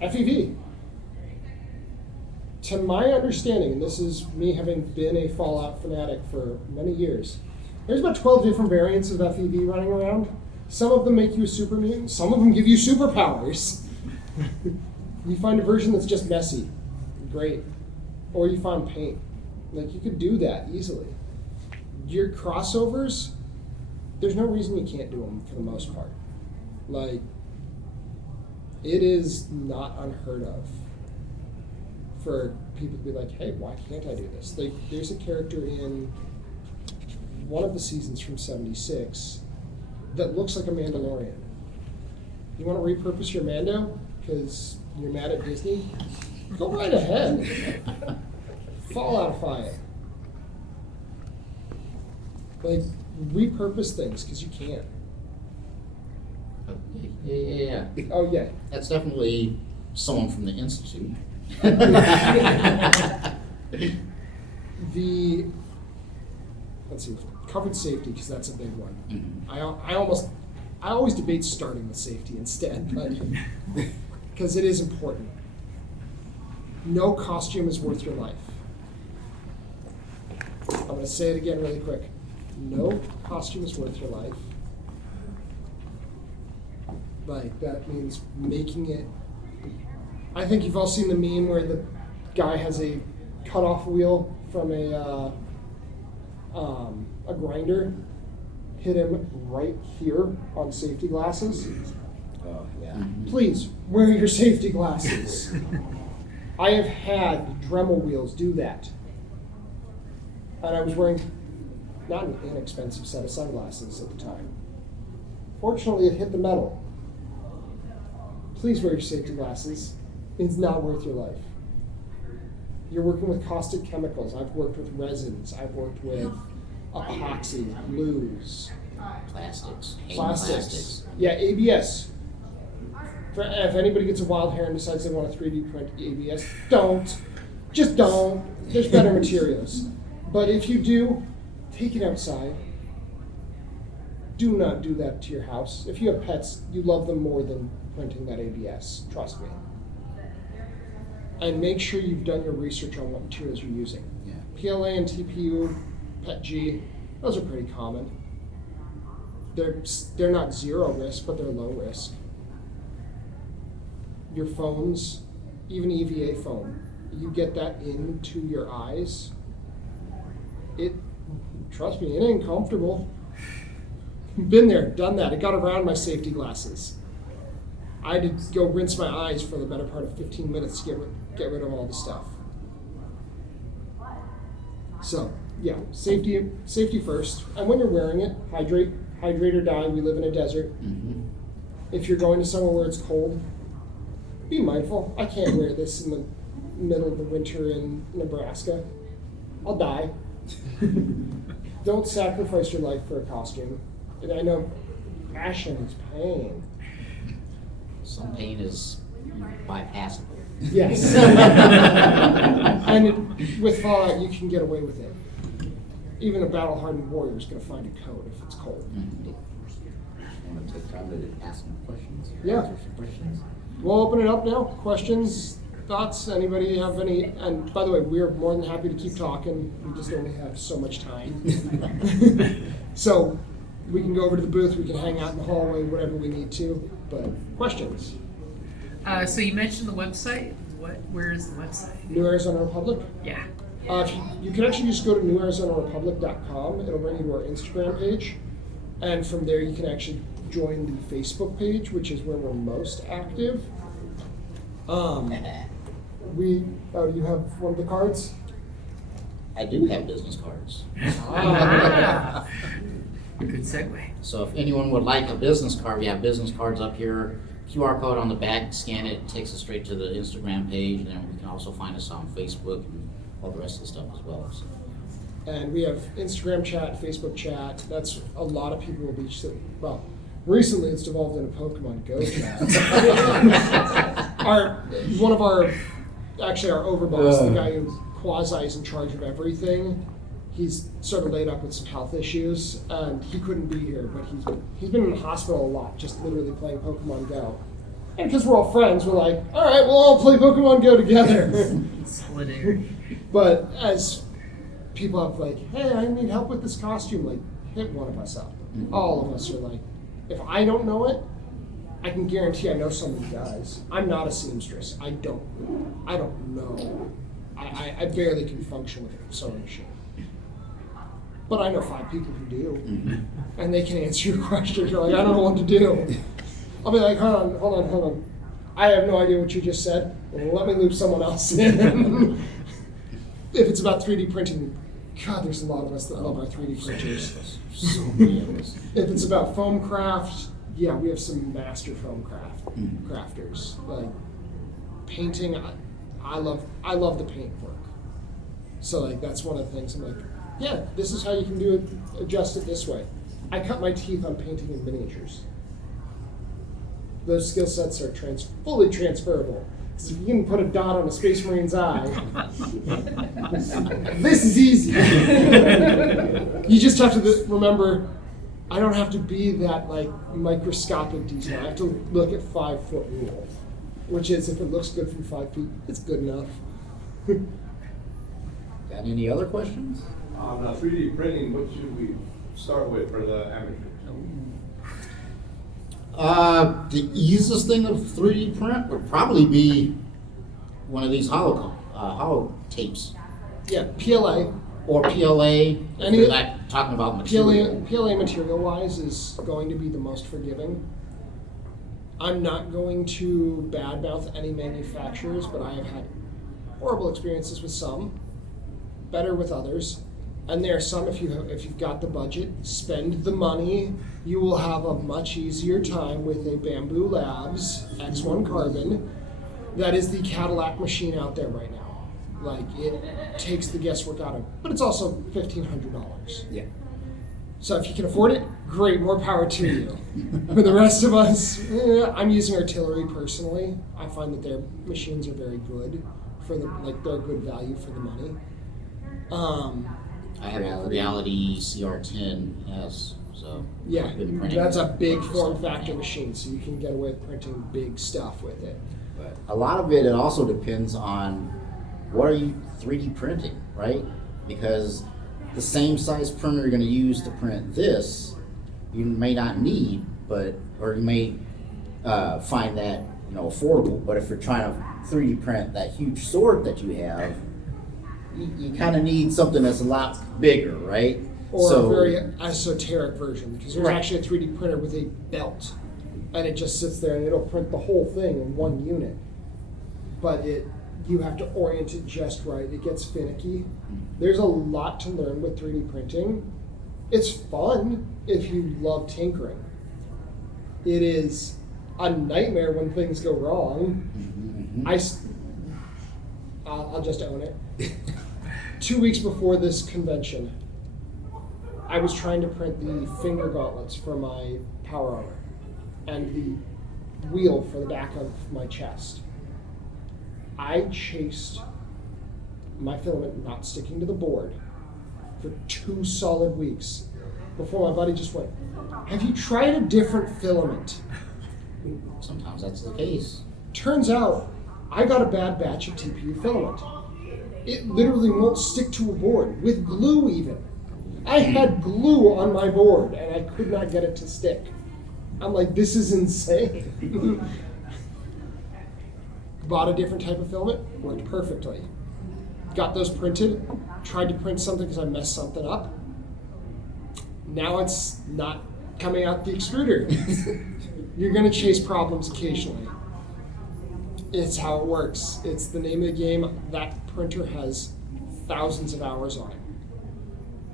FEV. To my understanding, and this is me having been a Fallout fanatic for many years, there's about 12 different variants of FEV running around. Some of them make you a super mutant, some of them give you superpowers. You find a version that's just messy. Great. Or you find paint. Like, you could do that easily. Your crossovers, there's no reason you can't do them for the most part. Like, it is not unheard of for people to be like, hey, why can't I do this? Like, there's a character in one of the seasons from 76 that looks like a Mandalorian. You want to repurpose your Mando because you're mad at Disney? Go right ahead. Falloutify it. Like, repurpose things because you can. Yeah. Oh, yeah. That's definitely someone from the Institute. Let's see, covered safety, because that's a big one. Mhm. I always debate starting with safety instead, but because it is important. No costume is worth your life. I'm going to say it again really quick. No costume is worth your life. Like, that means making it. I think you've all seen the meme where the guy has a cutoff wheel from a grinder, hit him right here on safety glasses. Oh, yeah. Please, wear your safety glasses. I have had Dremel wheels do that. And I was wearing not an inexpensive set of sunglasses at the time. Fortunately, it hit the metal. Please wear your safety glasses. It's not worth your life. You're working with caustic chemicals. I've worked with resins. I've worked with epoxy, glues. Plastics. Plastics. Yeah, ABS. If anybody gets a wild hair and decides they want to 3D print ABS, don't. Just don't. There's better materials. But if you do, take it outside. Do not do that to your house. If you have pets, you love them more than printing that ABS. Trust me. And make sure you've done your research on what materials you're using. Yeah. PLA and TPU, PETG, those are pretty common. They're not zero risk, but they're low risk. Your phones, even EVA foam, you get that into your eyes. Trust me, it ain't comfortable. Been there, done that. It got around my safety glasses. I had to go rinse my eyes for the better part of 15 minutes to get rid of all the stuff. So, yeah, safety first. And when you're wearing it, hydrate or die. We live in a desert. Mm-hmm. If you're going to somewhere where it's cold, be mindful. I can't wear this in the middle of the winter in Nebraska. I'll die. Don't sacrifice your life for a costume. And I know passion is pain. Some pain is bypassable. Yes. And with Fallout, you can get away with it. Even a battle-hardened warrior is going to find a code if it's cold. Mm-hmm. Want to take time to ask some questions? Yeah. Answer some questions? We'll open it up now. Questions, thoughts, anybody have any? And by the way, we're more than happy to keep talking. We just only have so much time. So we can go over to the booth, we can hang out in the hallway, whatever we need to. But questions? So you mentioned the website. Where is the website? New Arizona Republic. Yeah. You can actually just go to newarizonarepublic.com. It'll bring you to our Instagram page. And from there, you can actually join the Facebook page, which is where we're most active. You have one of the cards? I do have business cards. Ah. Good segue. So if anyone would like a business card, we have business cards up here. QR code on the back, scan it, takes us straight to the Instagram page, and then we can also find us on Facebook and all the rest of the stuff as well. So. And we have Instagram chat, Facebook chat. That's a lot of people will be, well, recently it's devolved into Pokemon Go chat. our overboss, the guy who quasi is in charge of everything, he's sort of laid up with some health issues, and he couldn't be here, but he's been in the hospital a lot, just literally playing Pokemon Go. And because we're all friends, we're like, all right, we'll all play Pokemon Go together. Solidarity. But as people have like, hey, I need help with this costume, like, hit one of us up. All of us are like, if I don't know it, I can guarantee I know somebody does. I'm not a seamstress. I don't know. I barely can function with a sewing machine. But I know 5 people who do. And they can answer your questions. You're like, I don't know what to do. I'll be like, hold on. I have no idea what you just said. Let me loop someone else in. If it's about 3D printing, God, there's a lot of us that love our 3D printers. So many of us. If it's about foam craft, yeah, we have some master foam crafters. Like painting, I love the paint work. So like that's one of the things I'm like, yeah, this is how you can do it, adjust it this way. I cut my teeth on painting in miniatures. Those skill sets are fully transferable. Because if you can put a dot on a Space Marine's eye, this is easy. You just have to remember, I don't have to be that like microscopic detail. I have to look at 5-foot rule, which is if it looks good from 5 feet, it's good enough. Got any other questions? On 3D printing, what should we start with for the amateurs? The easiest thing to 3D print would probably be one of these hollow tapes. Yeah, PLA. Or PLA, if you're not talking about material. PLA material-wise is going to be the most forgiving. I'm not going to badmouth any manufacturers, but I have had horrible experiences with some, better with others. And there are some, if you've got the budget, spend the money. You will have a much easier time with a Bamboo Labs X1 Carbon. That is the Cadillac machine out there right now. Like, it takes the guesswork out of it. But it's also $1,500. Yeah. So if you can afford it, great, more power to you. For the rest of us, I'm using Artillery personally. I find that their machines are very good they're good value for the money. I have a Reality CR10, yes, so. Yeah, I've been printing that's a big bunch of form stuff. factor machine, so you can get away with printing big stuff with it. But a lot of it also depends on what are you 3D printing, right? Because the same size printer you're going to use to print this, you may not need, or you may find that affordable. But if you're trying to 3D print that huge sword that you have, you kind of need something that's a lot bigger, right? Or a very esoteric version, because there's Right. actually a 3D printer with a belt, and it just sits there and it'll print the whole thing in one unit. But you have to orient it just right. It gets finicky. There's a lot to learn with 3D printing. It's fun if you love tinkering. It is a nightmare when things go wrong. I'll just own it. 2 weeks before this convention, I was trying to print the finger gauntlets for my power armor and the wheel for the back of my chest. I chased my filament not sticking to the board for 2 solid weeks before my buddy just went, have you tried a different filament? Sometimes that's the case. Turns out, I got a bad batch of TPU filament. It literally won't stick to a board, with glue even. I had glue on my board and I could not get it to stick. I'm like, this is insane. bought a different type of filament, worked perfectly. Got those printed, tried to print something because I messed something up. Now it's not coming out the extruder. You're going to chase problems occasionally. It's how it works. It's the name of the game. That printer has thousands of hours on it.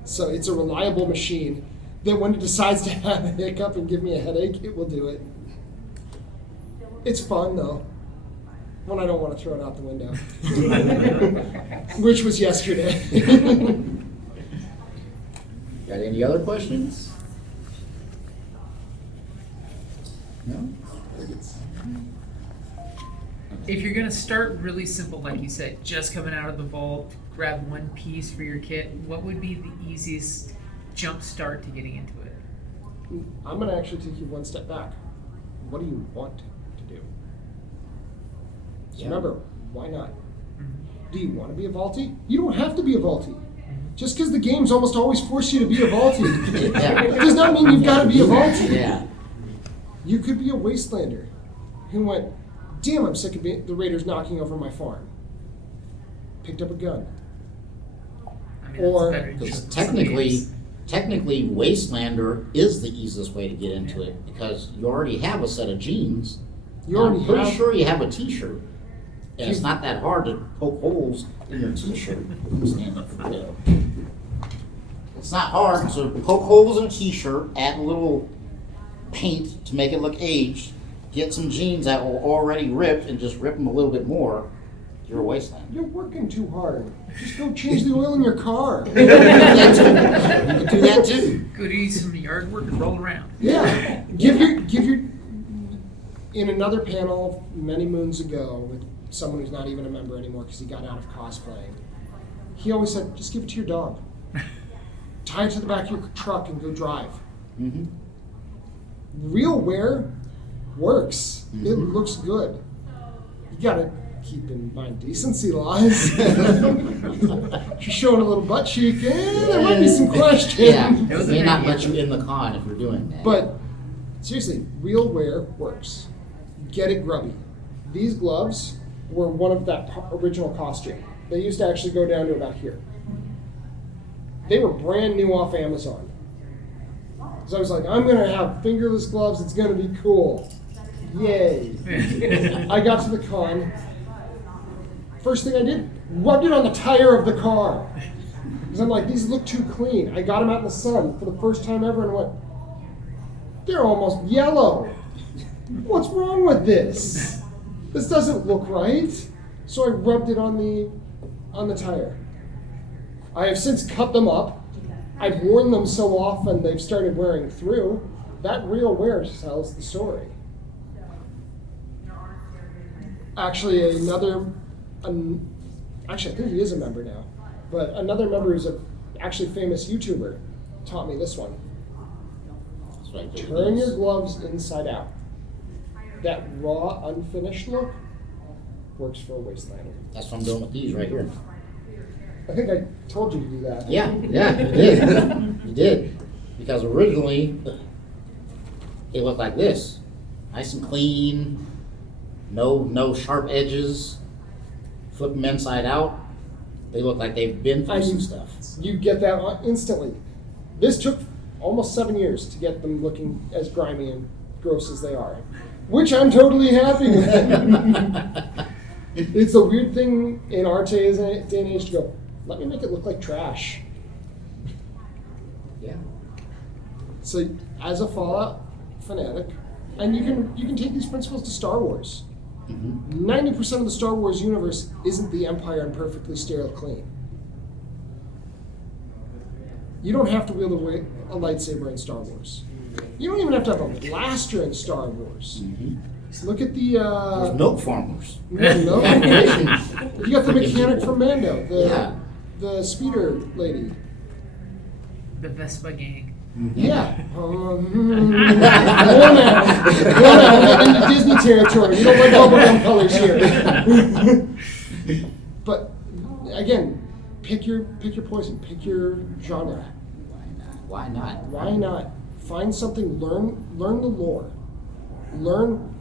So it's a reliable machine that when it decides to have a hiccup and give me a headache, it will do it. It's fun though, when I don't want to throw it out the window, which was yesterday. Got any other questions? No? If you're gonna start really simple, like you said, just coming out of the vault, grab one piece for your kit, what would be the easiest jump start to getting into it? I'm going to actually take you one step back. What do you want to do? So remember, why not? Do you want to be a vaultie? You don't have to be a vaultie. Just because the games almost always force you to be a vaultie, it does not mean you've got to be a vaultie. Yeah. You could be a wastelander who went, damn, I'm sick of the raiders knocking over my farm. Picked up a gun. I mean, Or- that's better than Because some technically, Wastelander is the easiest way to get into it because you already have a set of jeans. You already I'm pretty have- sure you have a T-shirt, and it's not that hard to poke holes in your T-shirt. Let me stand up for you. It's not hard to poke holes in a T-shirt, add a little paint to make it look aged, get some jeans that were already ripped, and just rip them a little bit more. You're a wasteland. You're working too hard. Just go change the oil in your car. You can do that too. Go do some yard work and roll around. Yeah. Give your. In another panel many moons ago with someone who's not even a member anymore because he got out of cosplaying, he always said, just give it to your dog. Tie it to the back of your truck and go drive. Mm-hmm. Real wear works. It looks good. You gotta keep in mind decency laws. If you're showing a little butt cheek, there might be some questions. Yeah, they may not let you in the con if you're doing that. But seriously, real wear works. Get it grubby. These gloves were one of that original costume. They used to actually go down to about here. They were brand new off Amazon. So I was like, I'm gonna have fingerless gloves, it's gonna be cool. Yay. I got to the con. First thing I did, rubbed it on the tire of the car. Because I'm like, these look too clean. I got them out in the sun for the first time ever and went, they're almost yellow. What's wrong with this? This doesn't look right. So I rubbed it on the tire. I have since cut them up. I've worn them so often they've started wearing through. That real wear tells the story. Actually, actually I think he is a member now, but another member who's a actually famous YouTuber taught me this one. That's what I do. Turn your gloves inside out. That raw, unfinished look works for a wastelander. That's what I'm doing with these right here. I think I told you to do that. Yeah, you did. You did. Because originally, they looked like this. Nice and clean, no sharp edges. Flip them inside out. They look like they've been through some stuff. You get that instantly. This took almost 7 years to get them looking as grimy and gross as they are, which I'm totally happy with. It's a weird thing in our day and age to go, let me make it look like trash. Yeah. So as a Fallout fanatic, and you can take these principles to Star Wars. 90% of the Star Wars universe isn't the Empire and perfectly sterile clean. You don't have to wield a lightsaber in Star Wars. You don't even have to have a blaster in Star Wars. Look at the There's milk farmers. no. You got the mechanic from Mando, the speeder lady. The Vespa gang. Yeah. One out. We're into Disney territory. We don't like bubblegum colors here. But again, pick your poison. Pick your genre. Why not? Why not? Find something. Learn the lore. Learn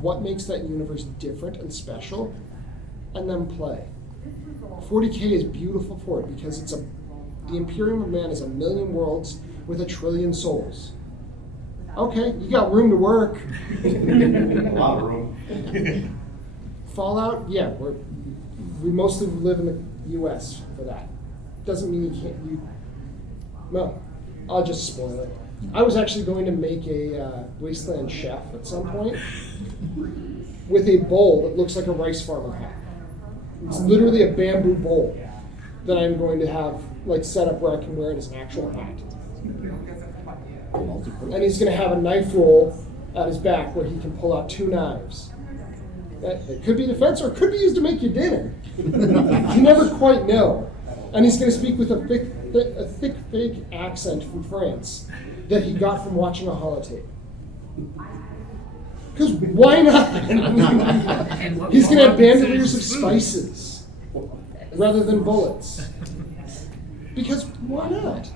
what makes that universe different and special, and then play. 40K is beautiful for it because the Imperium of Man is 1,000,000 worlds with 1,000,000,000,000 souls. Okay, you got room to work. A lot of room. Fallout, yeah, we mostly live in the U.S. for that. Doesn't mean you can't. No, I'll just spoil it. I was actually going to make a wasteland chef at some point with a bowl that looks like a rice farmer hat. It's literally a bamboo bowl that I'm going to have like set up where I can wear it as an actual hat. And he's going to have a knife roll at his back where he can pull out 2 knives. It could be defense or it could be used to make you dinner. You never quite know. And he's going to speak with a thick, fake accent from France that he got from watching a holotape. Because why not? He's going to have bandoliers of spices rather than bullets. Because why not?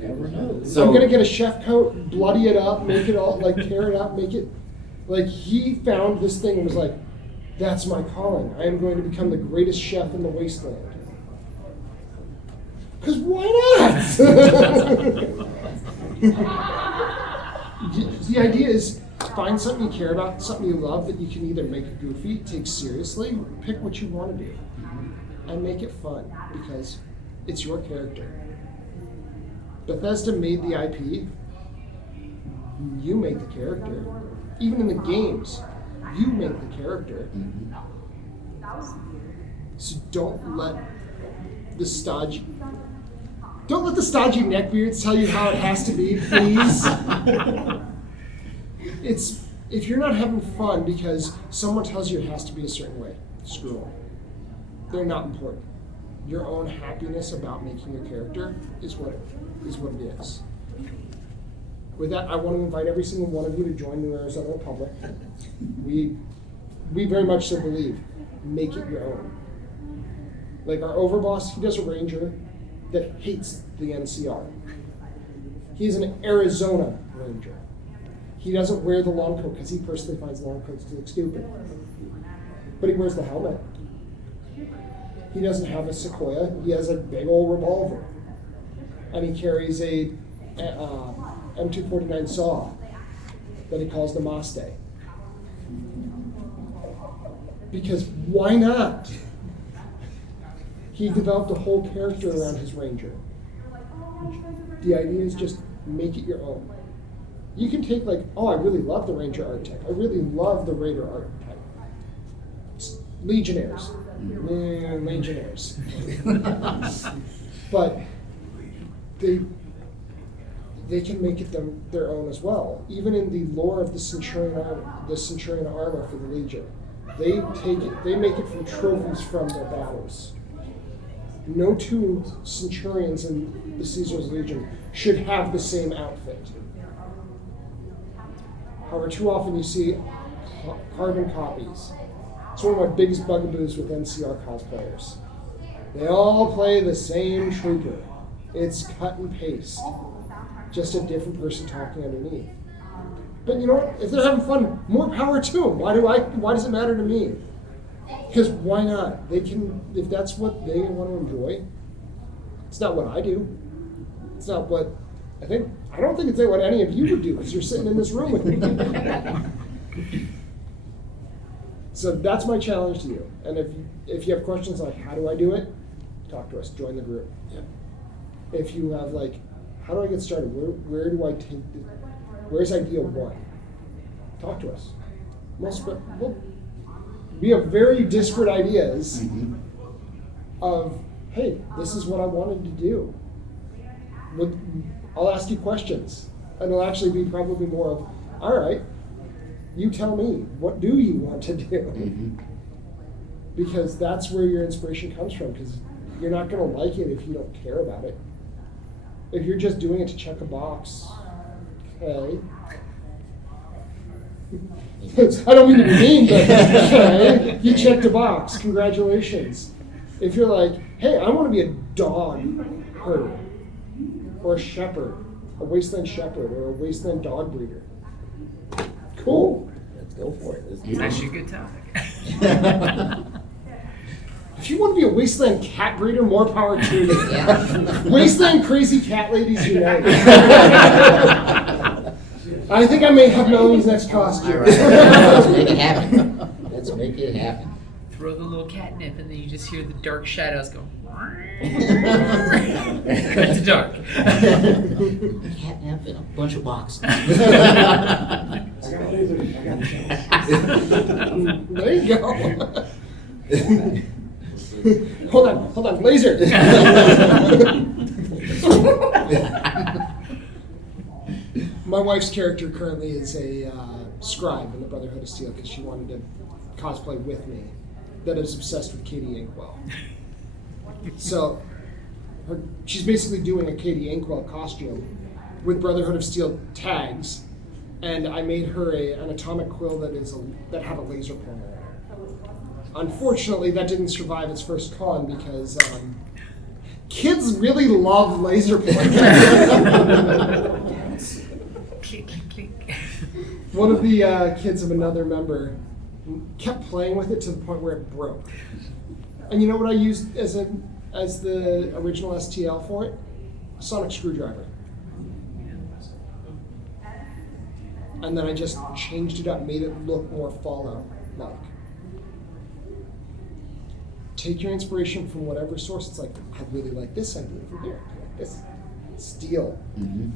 You never know. So I'm going to get a chef coat, bloody it up, make it all, like tear it up, make it, like he found this thing and was like, that's my calling. I am going to become the greatest chef in the wasteland. Because why not? The idea is find something you care about, something you love that you can either make goofy, take seriously, pick what you want to do, and make it fun because it's your character. Bethesda made the IP, you make the character. Even in the games, you make the character. So don't let the stodgy neckbeards tell you how it has to be, please. If you're not having fun because someone tells you it has to be a certain way, screw them. They're not important. Your own happiness about making a character is what it is. With that, I want to invite every single one of you to join New Arizona Republic. We very much so believe, make it your own. Like our overboss, he does a ranger that hates the NCR. He's an Arizona ranger. He doesn't wear the long coat because he personally finds long coats to look stupid. But he wears the helmet. He doesn't have a Sequoia. He has a big old revolver. And he carries a M249 saw that he calls the Maste. Because why not? He developed a whole character around his ranger. The idea is just make it your own. You can take like, oh, I really love the ranger archetype. I really love the raider archetype. Legionnaires. Legionnaires. But they can make it their own as well. Even in the lore of the Centurion armor for the Legion, they make it from trophies from their battles. No 2 Centurions in the Caesar's Legion should have the same outfit. However, too often you see carbon copies. It's one of my biggest bugaboos with NCR cosplayers. They all play the same trooper. It's cut and paste. Just a different person talking underneath. But you know what? If they're having fun, more power to them. Why does it matter to me? Because why not? They can, if that's what they want to enjoy. It's not what I do. It's not what I don't think it's what any of you would do because you're sitting in this room with me. So that's my challenge to you. And if you have questions like how do I do it, talk to us. Join the group. Yeah. If you have like, how do I get started? Where do I take? Where's idea 1? Talk to us. We have very disparate ideas of, hey, this is what I wanted to do. I'll ask you questions, and it'll actually be probably more of, all right, you tell me, what do you want to do? Because that's where your inspiration comes from, because you're not going to like it if you don't care about it. If you're just doing it to check a box, okay. I don't mean to be mean, but okay, you checked a box, congratulations. If you're like, hey, I want to be a dog herder, or a shepherd, a wasteland shepherd, or a wasteland dog breeder. Cool. Go for it. It's actually a good topic. If you want to be a wasteland cat breeder, more power to you. Yeah. Wasteland crazy cat ladies unite. I think I may have Melanie's next costume. All right. Let's make it happen. Let's make it happen. Throw the little catnip, and then you just hear the dark shadows go. Cut to dark. Catnap in a bunch of boxes. There you go. Hold on, laser. My wife's character currently is a scribe in the Brotherhood of Steel because she wanted to cosplay with me. That is obsessed with Katie Inkwell. So, she's basically doing a Katie Inkwell costume with Brotherhood of Steel tags, and I made her an atomic quill that had a laser pointer in it. Unfortunately, that didn't survive its first con because kids really love laser pointers. Click, click, click. One of the kids of another member kept playing with it to the point where it broke. And you know what I used as the original STL for it? A sonic screwdriver. And then I just changed it up, made it look more Fallout-like. Take your inspiration from whatever source. It's like, I really like this idea from here. I like this. Steal. Mm-hmm.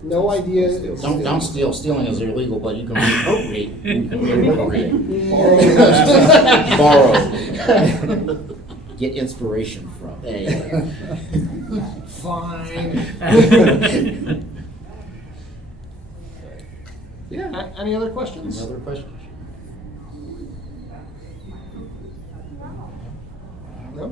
No idea. Don't steal. Stealing is illegal, but you can reappropriate. You can reappropriate. Borrow. Get inspiration from. Fine. Yeah. Any other questions? Any other questions? No?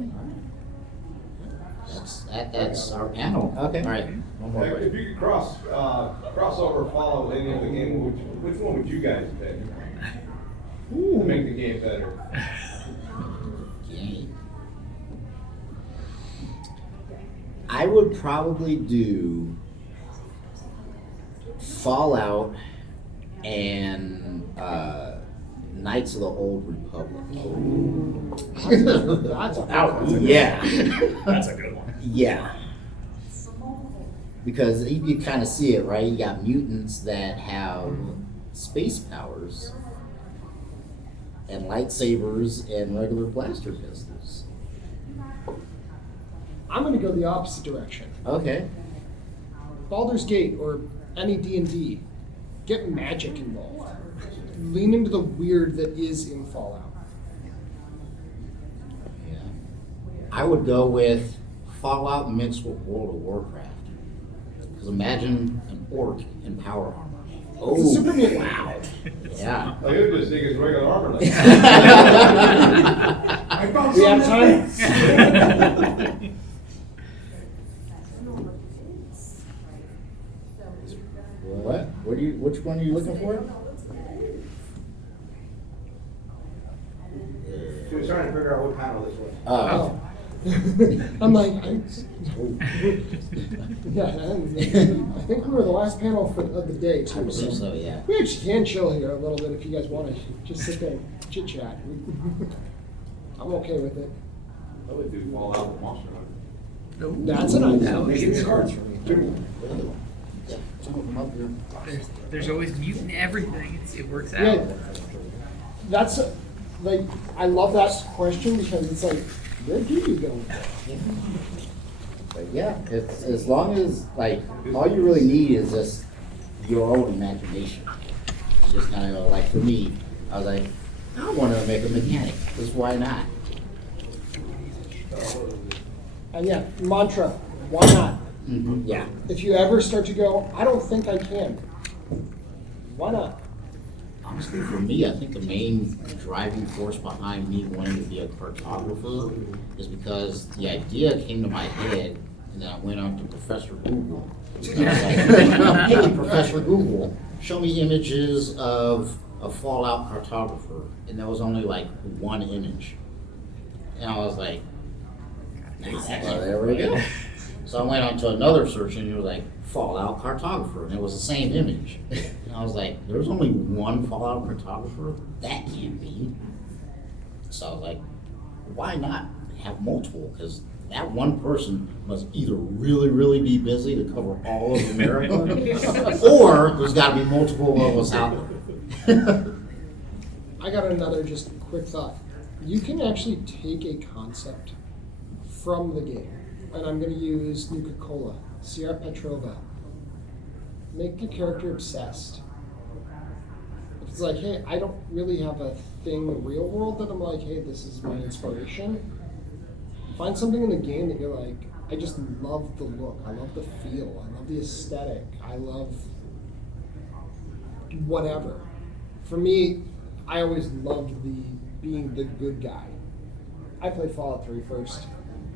That's our panel. Okay. All right. One more If question. you could crossover follow any of the game, which one would you guys pick to make the game better? Game. I would probably do Fallout and Knights of the Old Republic. That's a Yeah. That's a good one. Yeah. Because you kind of see it, right? You got mutants that have space powers and lightsabers and regular blaster pistols. I'm going to go the opposite direction. Okay. Baldur's Gate or any D&D, get magic involved. Lean into the weird that is in Fallout. Yeah. I would go with Fallout mixed with World of Warcraft. Because imagine an orc in power armor. It's a super mutant. Wow. Yeah. Oh, you just think it's regular armor. Like. I found we have time? What? Which one are you looking for? She was trying to figure out what panel this was. Oh. I'm like, yeah, I think we were the last panel of the day, I too. believe so, yeah. We actually can chill here a little bit if you guys want to just sit there and chit chat. I'm okay with it. I would do Fallout with Monster Hunter. That's an idea. That would be It's good. cards for me. There's always mutant everything. It works out. Yeah, that's like I love that question because it's like, where do you go? But yeah, it's as long as like all you really need is just your own imagination. You just kind of like for me, I was like, I want to make a mechanic. Just why not? And yeah, mantra, why not? Mm-hmm. Yeah. If you ever start to go, I don't think I can. Why not? Honestly, for me, I think the main driving force behind me wanting to be a cartographer is because the idea came to my head, and then I went on to Professor Google. And I was like, hey, Professor Google, show me images of a Fallout cartographer. And there was only like one image. And I was like, well, there we go. So I went on to another search and it was like Fallout cartographer, and it was the same image. And I was like, there's only one Fallout cartographer? That can't be. So I was like, why not have multiple? Because that one person must either really, really be busy to cover all of America, or there's got to be multiple of us out there. I got another just quick thought. You can actually take a concept from the game, and I'm going to use Nuka-Cola, Sierra Petrova. Make your character obsessed. If it's like, hey, I don't really have a thing in the real world that I'm like, hey, this is my inspiration. Find something in the game that you're like, I just love the look, I love the feel, I love the aesthetic, I love whatever. For me, I always loved being the good guy. I played Fallout 3 first.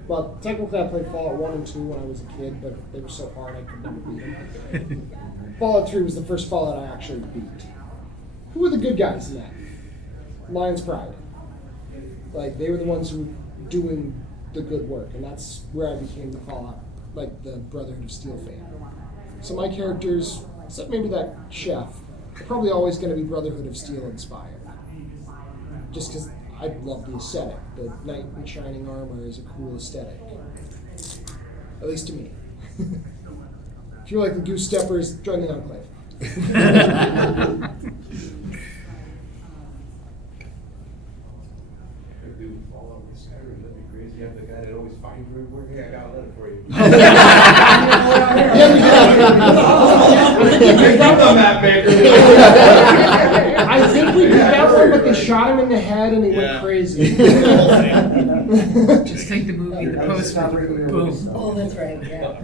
Well, technically I played Fallout 1 and 2 when I was a kid, but they were so hard I could never beat them. Fallout 3 was the first Fallout I actually beat. Who were the good guys in that? Lion's Pride. Like, they were the ones who were doing the good work, and that's where I became the Fallout, like the Brotherhood of Steel fan. So my characters, except maybe that chef, are probably always going to be Brotherhood of Steel inspired. Just because I love the aesthetic. The knight in shining armor is a cool aesthetic. At least to me. If you like the Goose Steppers, join the Enclave. You have the guy that always finds you everywhere. Hey, I got a letter for you. I think we did that one, but they shot him in the head and he went crazy. Just take the movie, the poster, boom. Oh, that's right, yeah.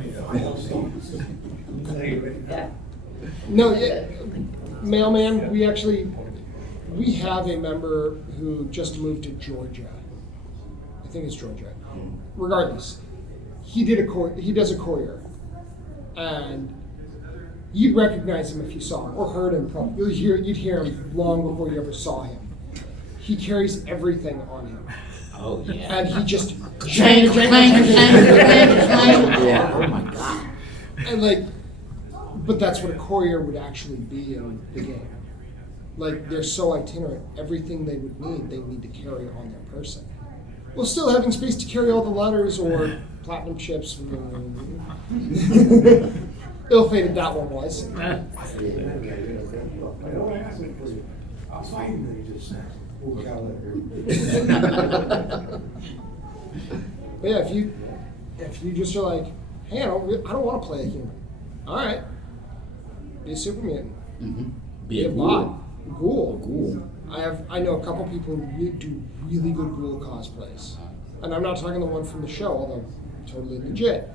No, mailman, we have a member who just moved to Georgia. I think it's Georgia. Regardless, he does a courier, and you'd recognize him if you saw him or heard him. Probably you'd hear him long before you ever saw him. He carries everything on him. Oh yeah. And he just Yeah. Oh my god. And but that's what a courier would actually be in the game. Like, they're so itinerant. Everything they would need, they need to carry on their person. While still having space to carry all the letters or platinum chips. Ill-fated that one was. I'll find him. But yeah, if you just are like, hey, I don't want to play a human. All right, be a super mutant. Mm-hmm. Be a bot. Ghoul. I know a couple people who do really good ghoul cosplays, and I'm not talking the one from the show, although totally legit.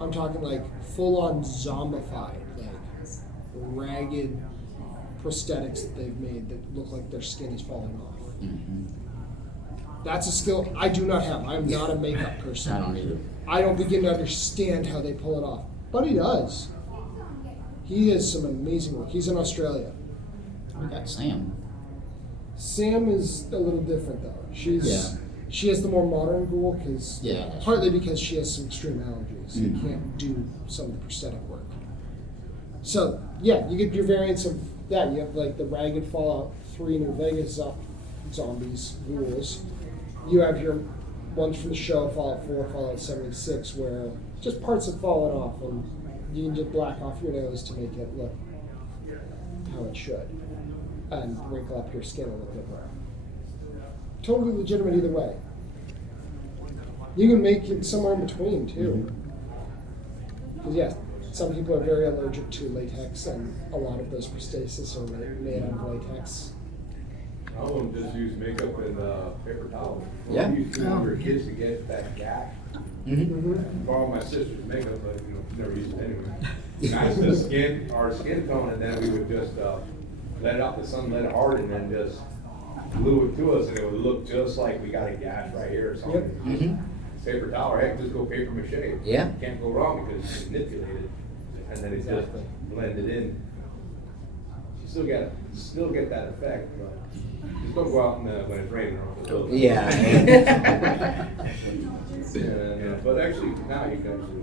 I'm talking like full-on zombified, like ragged prosthetics that they've made that look like their skin is falling off. Mm-hmm. That's a skill I do not have. I'm not a makeup person. I don't either. I don't begin to understand how they pull it off, but he does. He has some amazing work. He's in Australia. We got Sam. Sam is a little different though. She has the more modern ghoul partly because she has some extreme allergies. Mm-hmm. You can't do some of the prosthetic work. So yeah, you get your variants of that. You have like the ragged Fallout 3 New Vegas zombies, ghouls. You have your ones from the show, Fallout 4, Fallout 76, where just parts have fallen off and you can just black off your nose to make it look how it should. And wrinkle up your skin a little bit more. Totally legitimate either way. You can make it somewhere in between too. Because some people are very allergic to latex, and a lot of those prostheses are made out of latex. I wouldn't just use makeup and paper towel. Yeah. We used to for kids to get that gash. Mm-hmm. Borrow my sister's makeup, but never used it anyway. Match our skin tone, and then we would just let it out the sun, let it harden, and just glue it to us, and it would look just like we got a gash right here or something. Yep. Mm-hmm. Paper towel, or heck, just go paper mache. Yeah. Can't go wrong because it's manipulated, and then it's just blended in. You still get that effect, but just don't go out when it's raining. Yeah. But actually, now you can actually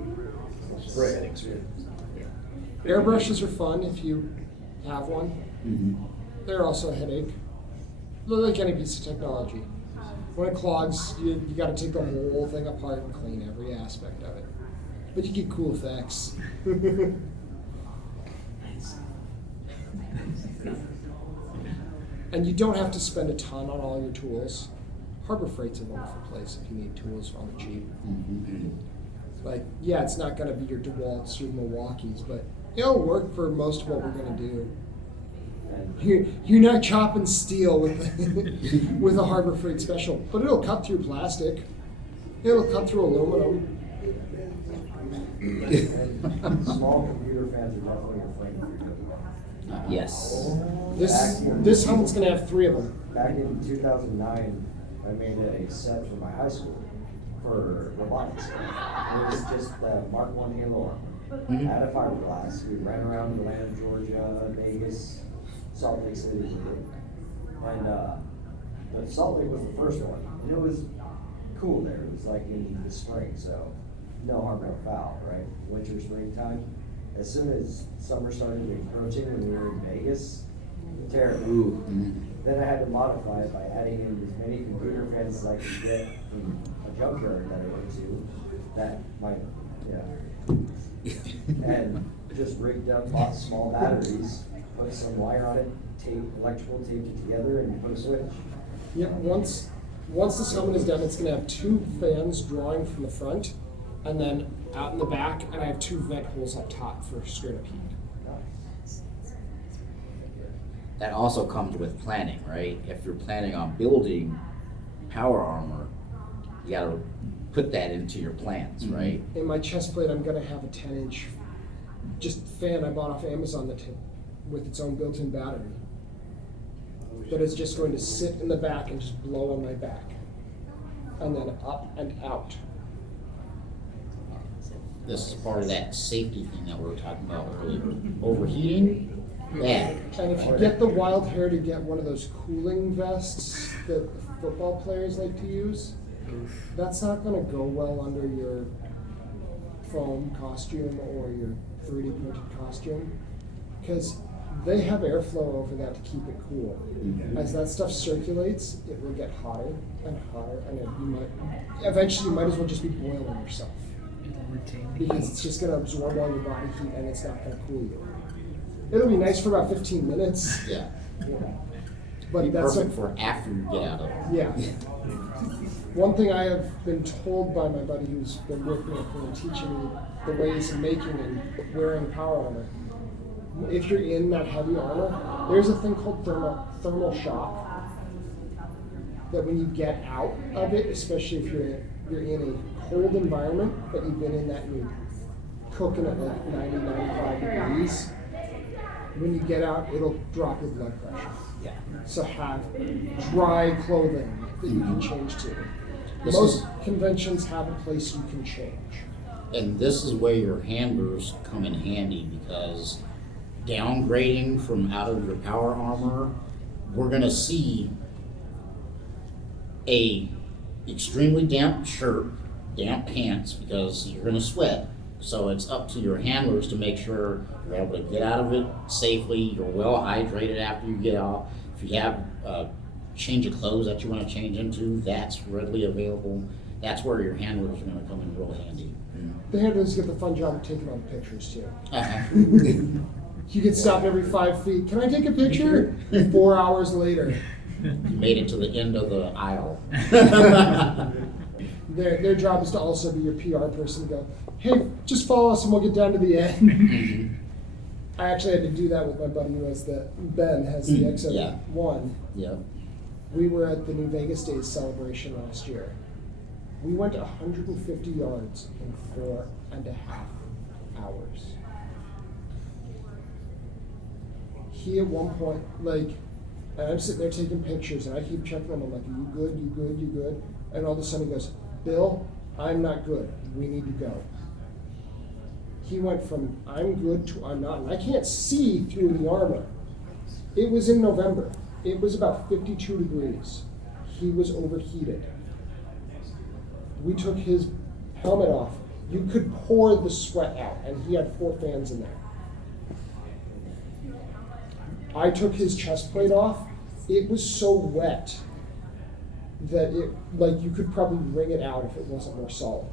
Settings, yeah. Airbrushes are fun if you have one. They're also a headache. They're like any piece of technology. When it clogs, you got to take the whole thing apart and clean every aspect of it. But you get cool effects. And you don't have to spend a ton on all your tools. Harbor Freight's a wonderful place if you need tools on the cheap. Like, yeah, it's not going to be your DeWalt's or Milwaukee's, but it'll work for most of what we're going to do. You're not chopping steel with with a Harbor Freight special, but it'll cut through plastic. It'll cut through aluminum. Small computer fans are definitely your friend. Yes. This helmet's going to have 3 of them. Back in 2009, I made a set for my high school for robotics. And it was just Mark I Halo armor. I had a fiberglass. We ran around Atlanta, Georgia, Vegas, Salt Lake City with it. And but Salt Lake was the first one. And it was cool there. It was like in the spring, so no harm, no foul, right? Winter, springtime. As soon as summer started encroaching when we were in Vegas, terrible. Then I had to modify it by adding in as many computer fans as I could get from a junkyard that I went to. That might, and just rigged up, bought small batteries, put some wire on it, electrical taped it together, and put a switch. Yep. Once this helmet is done, it's going to have 2 fans drawing from the front, and then out in the back, and I have 2 vent holes up top for straight up heat. That also comes with planning, right? If you're planning on building power armor, you gotta put that into your plans, right? In my chest plate, I'm going to have a 10-inch just fan I bought off Amazon with its own built-in battery that is just going to sit in the back and just blow on my back, and then up and out. This is part of that safety thing that we were talking about earlier. Overheating, bad. And if you get the wild hair to get one of those cooling vests that football players like to use, that's not going to go well under your foam costume or your 3D printed costume, because they have airflow over that to keep it cool. As that stuff circulates, it will get hotter and hotter, and eventually you might as well just be boiling yourself, because it's just going to absorb all your body heat and it's not going to cool you. It'll be nice for about 15 minutes. Yeah. But that's perfect for after you get out of it. Yeah. One thing I have been told by my buddy who's been working with me and teaching me the ways of making and wearing power armor. If you're in that heavy armor, there's a thing called thermal shock. That when you get out of it, especially if you're in a cold environment, but you've been in that and you're cooking at like 90, 95 degrees, when you get out, it'll drop your blood pressure. Yeah. So have dry clothing that you can change to. Most conventions have a place you can change. And this is where your handlers come in handy, because downgrading from out of your power armor, we're gonna see a extremely damp shirt, damp pants, because you're gonna sweat. So it's up to your handlers to make sure you're able to get out of it safely, you're well hydrated after you get off. If you have a change of clothes that you want to change into, that's readily available. That's where your handlers are going to come in real handy. The handlers get the fun job of taking all the pictures too. Uh-huh. You get stopped every 5 feet. Can I take a picture? 4 hours later. You made it to the end of the aisle. Their job is to also be your PR person, go, hey, just follow us and we'll get down to the end. I actually had to do that with my buddy who has Ben has the XO1. Yeah. We were at the New Vegas Days celebration last year. We went 150 yards in 4.5 hours. He at one point, and I'm sitting there taking pictures and I keep checking him. I'm like, you good, you good, you good? And all of a sudden he goes, Bill, I'm not good. We need to go. He went from I'm good to I'm not. And I can't see through the armor. It was in November. It was about 52 degrees. He was overheated. We took his helmet off You could pour the sweat out, and he had 4 fans in there. I took his chest plate off. It was so wet that it, like, you could probably wring it out if it wasn't more solid.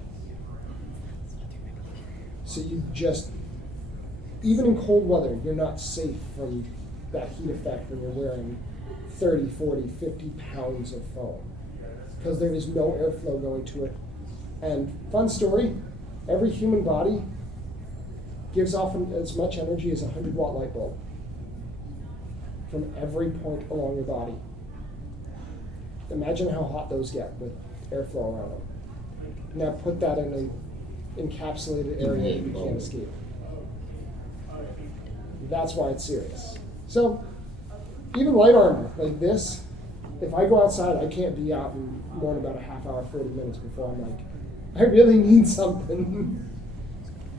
So you just, even in cold weather, you're not safe from that heat effect when you're wearing 30, 40, 50 pounds of foam, because there is no airflow going to it. And fun story, every human body gives off as much energy as a 100-watt light bulb from every point along your body. Imagine how hot those get with airflow around them. Now put that in an encapsulated area that you can't escape. That's why it's serious. So, even light armor like this, if I go outside, I can't be out in more than about a half hour, 40 minutes before I'm like, I really need something.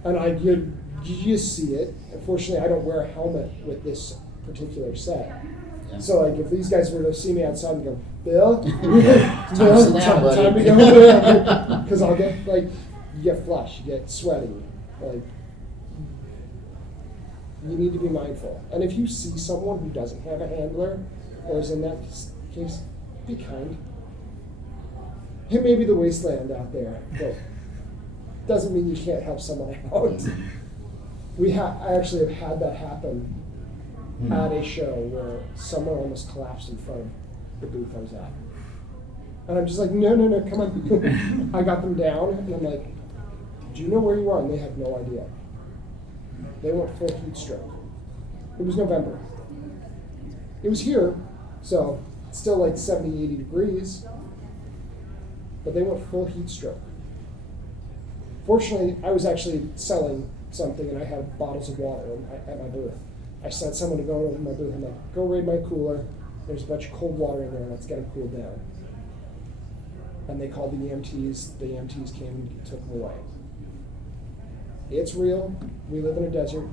And you just see it. Unfortunately, I don't wear a helmet with this particular set. Yeah. So like, if these guys were to see me outside and go, Bill, time to go, because I'll get, like, you get flush, you get sweaty, like, you need to be mindful. And if you see someone who doesn't have a handler, or is in that case, be kind. It may be the wasteland out there, but doesn't mean you can't help someone out. I actually have had that happen at a show where someone almost collapsed in front of the booth I was at. And I'm just like, no, come on. I got them down, and I'm like, do you know where you are? And they had no idea. They went full heat stroke. It was November. It was here, so it's still like 70, 80 degrees, but they went full heat stroke. Fortunately, I was actually selling something, and I had bottles of water at my booth. I sent someone to go over to my booth. I'm like, go raid my cooler. There's a bunch of cold water in there. Let's get them cooled down. And they called the EMTs. The EMTs came and took them away. It's real. We live in a desert.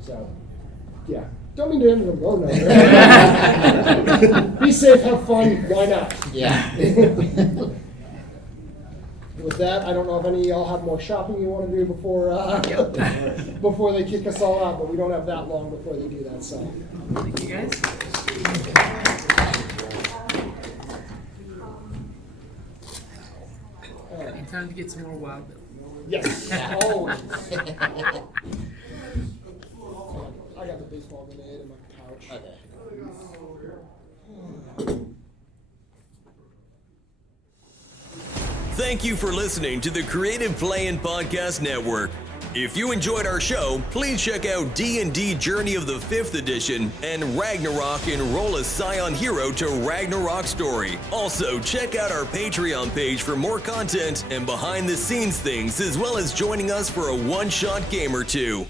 So, yeah. Don't mean to end them. Oh, no. Be safe, have fun. Why not? Yeah. With that, I don't know if any of y'all have more shopping you want to do before before they kick us all out, but we don't have that long before they do that. So, thank you guys. And time to get some more wild Bill. Yes, always. I got the baseball grenade in my pouch. Okay. Thank you for listening to the Creative Play-In Podcast Network. If you enjoyed our show, please check out D&D Journey of the 5th Edition and Ragnarok Enroll a Scion Hero to Ragnarok Story. Also, check out our Patreon page for more content and behind-the-scenes things, as well as joining us for a one-shot game or two.